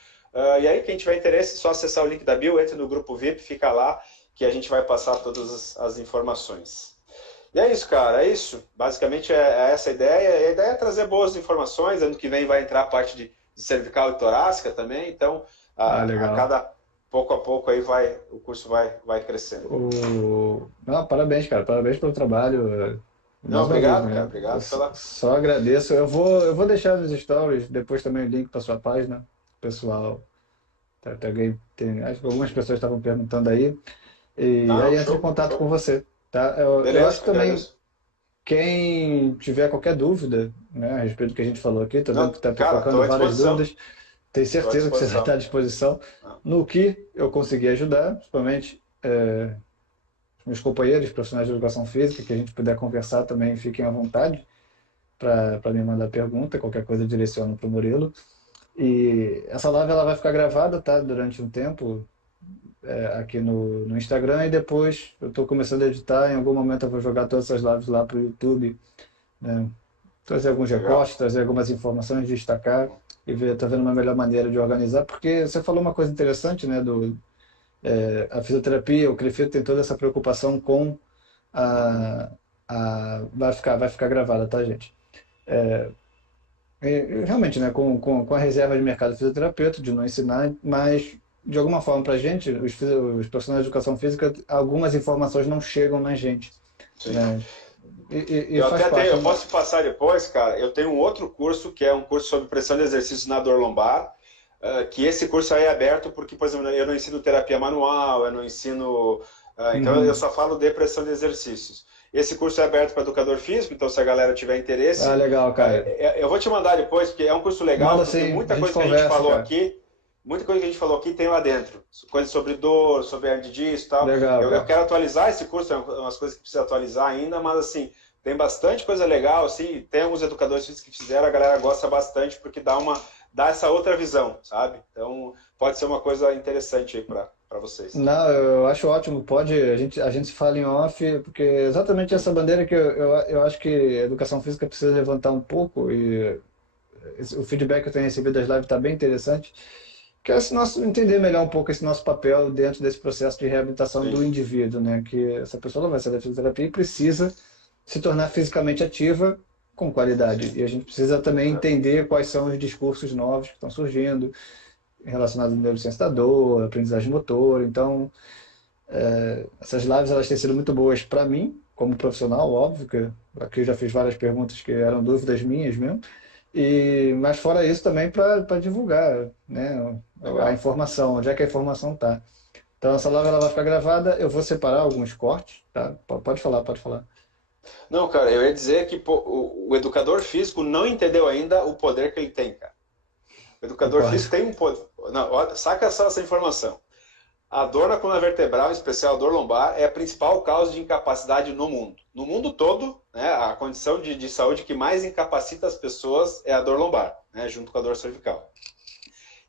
E aí, quem tiver interesse, é só acessar o link da bio, entra no grupo VIP, fica lá, que a gente vai passar todas as informações. E é isso, cara, é isso. Basicamente é essa a ideia. E a ideia é trazer boas informações. Ano que vem vai entrar a parte de cervical e torácica também. Então, Ah, a legal. cada pouco a pouco aí o curso vai crescendo. Não, parabéns, cara. Parabéns pelo trabalho. Não, Mais uma vez, obrigado, né? cara. Eu Obrigado pela. só agradeço. Eu vou deixar nos stories depois também o link para sua página, pessoal. Acho que algumas pessoas estavam perguntando aí. E Não, aí entra em show, contato com show. você, tá? Eu acho Beleza, que também agradeço. quem tiver qualquer dúvida, né, a respeito do que a gente falou aqui, tô vendo Não, que está cara, estou pipocando à várias disposição. dúvidas. Tenho Estou à certeza que você vai estar à disposição. disposição. Não, No que eu conseguir ajudar, principalmente meus companheiros profissionais de educação física, que a gente puder conversar também, fiquem à vontade para me mandar pergunta, qualquer coisa eu direciono para o Murilo. E essa live ela vai ficar gravada, tá? Durante um tempo aqui no Instagram e depois eu estou começando a editar. Em algum momento eu vou jogar todas essas lives lá para o YouTube, né? Trazer alguns legal. recortes, trazer algumas informações, destacar e ver, tá vendo uma melhor maneira de organizar, porque você falou uma coisa interessante, né, a fisioterapia, o CREFIT tem toda essa preocupação com a, vai ficar gravada, tá, gente? E, realmente, né, com a reserva de mercado fisioterapeuta, de não ensinar, mas de alguma forma para a gente, os profissionais de educação física, algumas informações não chegam na gente, Sim. né? E Eu faz até tenho, parte. eu posso te passar depois, cara. Eu tenho um outro curso que é um curso sobre pressão de exercícios na dor lombar, que esse curso aí é aberto porque, por exemplo, eu não ensino terapia manual, eu não ensino. Então eu Uhum. só falo de pressão de exercícios. Esse curso é aberto para educador físico, então se a galera tiver Ah, interesse, legal, cara. eu vou te mandar depois, porque é um curso legal, Manda porque sim, a muita gente coisa que a gente conversa, falou cara. aqui, muita coisa que a gente falou aqui tem lá dentro. Coisas sobre dor, sobre hernia de disco e tal. Legal, Eu cara. quero atualizar esse curso, é umas coisas que precisa atualizar ainda, mas assim, tem bastante coisa legal, assim, tem alguns educadores físicos que fizeram, a galera gosta bastante porque dá essa outra visão, sabe? Então, pode ser uma coisa interessante aí para vocês. Não, eu acho ótimo. Pode, a gente se fala em off, porque é exatamente essa bandeira que eu acho que a educação física precisa levantar um pouco, e o feedback que eu tenho recebido das lives está bem interessante, que é entender melhor um pouco esse nosso papel dentro desse processo de reabilitação Sim, do indivíduo, né? Que essa pessoa não vai sair da fisioterapia e precisa se tornar fisicamente ativa com qualidade. sim, E a gente precisa também exato. entender quais são os discursos novos que estão surgindo relacionados à neurociência da dor, aprendizagem motora. Então, essas lives elas têm sido muito boas para mim, como profissional, óbvio, que aqui eu já fiz várias perguntas que eram dúvidas minhas mesmo. Mas fora isso também para divulgar, né, a Legal. informação, onde é que a informação está. Então essa live ela vai ficar gravada, eu vou separar alguns cortes, tá? Pode falar, pode falar. Não, cara, eu ia dizer que pô, o educador físico não entendeu ainda o poder que ele tem, cara. O educador Concordo. físico tem um poder. Não, saca só essa informação. A dor na coluna vertebral, em especial a dor lombar, é a principal causa de incapacidade no mundo. No mundo todo, né, a condição de saúde que mais incapacita as pessoas é a dor lombar, né, junto com a dor cervical.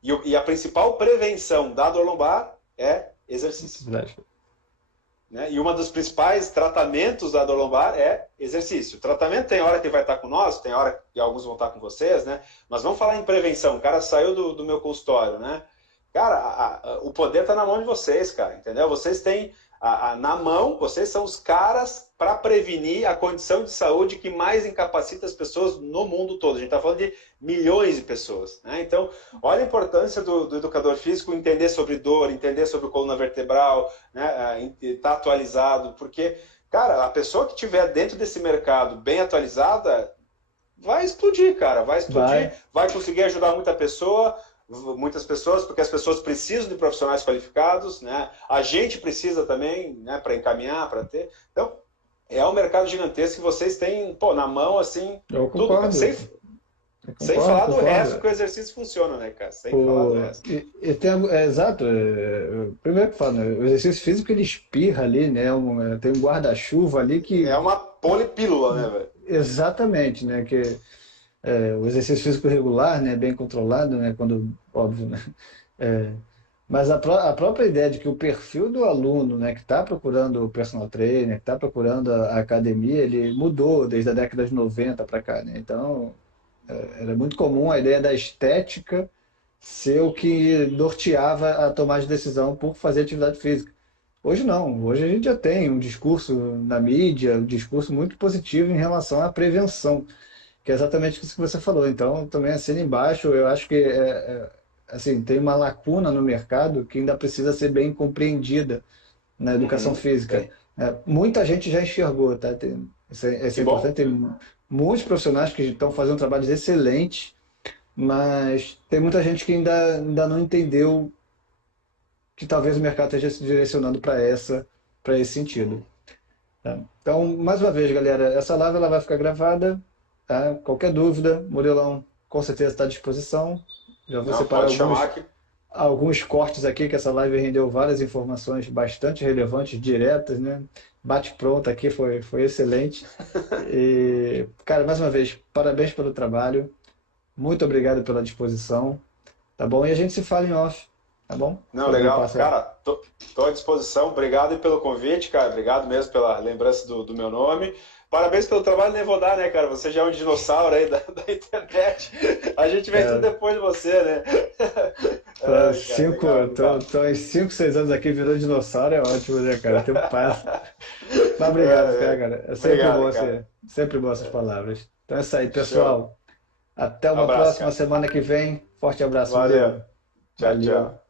E a principal prevenção da dor lombar é exercício. Verdade. Né? E um dos principais tratamentos da dor lombar é exercício. O tratamento tem hora que vai estar com nós, tem hora que alguns vão estar com vocês, né? Mas vamos falar em prevenção. O cara saiu do meu consultório, né? Cara, o poder está na mão de vocês, cara, entendeu? Vocês têm na mão, vocês são os caras para prevenir a condição de saúde que mais incapacita as pessoas no mundo todo. A gente está falando de milhões de pessoas, né? Então, olha a importância do educador físico entender sobre dor, entender sobre coluna vertebral, né? Tá atualizado, porque, cara, a pessoa que estiver dentro desse mercado bem atualizada vai explodir, cara, vai explodir, Vai. vai conseguir ajudar muita pessoa, muitas pessoas, porque as pessoas precisam de profissionais qualificados, né? A gente precisa também, né, para encaminhar, para ter. Então, é um mercado gigantesco que vocês têm, pô, na mão, assim, Eu tudo, cara. concordo, eu Sem concordo, falar do resto concordo. que o exercício funciona, né, cara? Sem falar do O, resto. e tem, exato. Primeiro que falo, né, o exercício físico ele espirra ali, né? Tem um guarda-chuva ali É que. uma polipílula, né, velho? Exatamente, né? Que o exercício físico regular, né? Bem controlado, né? Quando, óbvio, né? É, mas a própria ideia de que o perfil do aluno, né, que está procurando o personal trainer, que está procurando a academia, ele mudou desde a década de 90 para cá, né? Então, era muito comum a ideia da estética ser o que norteava a tomada de decisão por fazer atividade física. Hoje não, hoje a gente já tem um discurso na mídia, um discurso muito positivo em relação à prevenção, que é exatamente isso que você falou. Então, também assina embaixo, eu acho que assim, tem uma lacuna no mercado que ainda precisa ser bem compreendida na educação Uhum, física. tem. Muita gente já enxergou, tá? Isso Que é importante. bom. Tem muitos profissionais que estão fazendo trabalhos excelentes, mas tem muita gente que ainda não entendeu que talvez o mercado esteja se direcionando para esse sentido. Tá? Então, mais uma vez, galera, essa live ela vai ficar gravada, tá? Qualquer dúvida, Murilão com certeza está à disposição. Já vou Não, separar pode chamar que. alguns cortes aqui, que essa live rendeu várias informações bastante relevantes, diretas, né? Bate pronto aqui, foi excelente. E, cara, mais uma vez, parabéns pelo trabalho. Muito obrigado pela disposição, tá bom? E a gente se fala em off, tá bom? Não, Quando eu legal. passo. Cara, tô à disposição. Obrigado aí pelo convite, cara. Obrigado mesmo pela lembrança do meu nome. Parabéns pelo trabalho, nem vou dar, né, cara? Você já é um dinossauro aí da internet. A gente vem tudo É, depois de você, né? tô Ai, cara, legal, legal. tô em 5, 6 anos aqui virando dinossauro, é ótimo, né, cara? O tempo passa. Mas obrigado, É, é. cara. É Obrigado, cara. sempre bom essas palavras. Então é isso aí, Show. pessoal. Até uma Abraço, próxima cara. semana que vem. Forte abraço, Valeu. Murilo. Tchau, Valeu. tchau.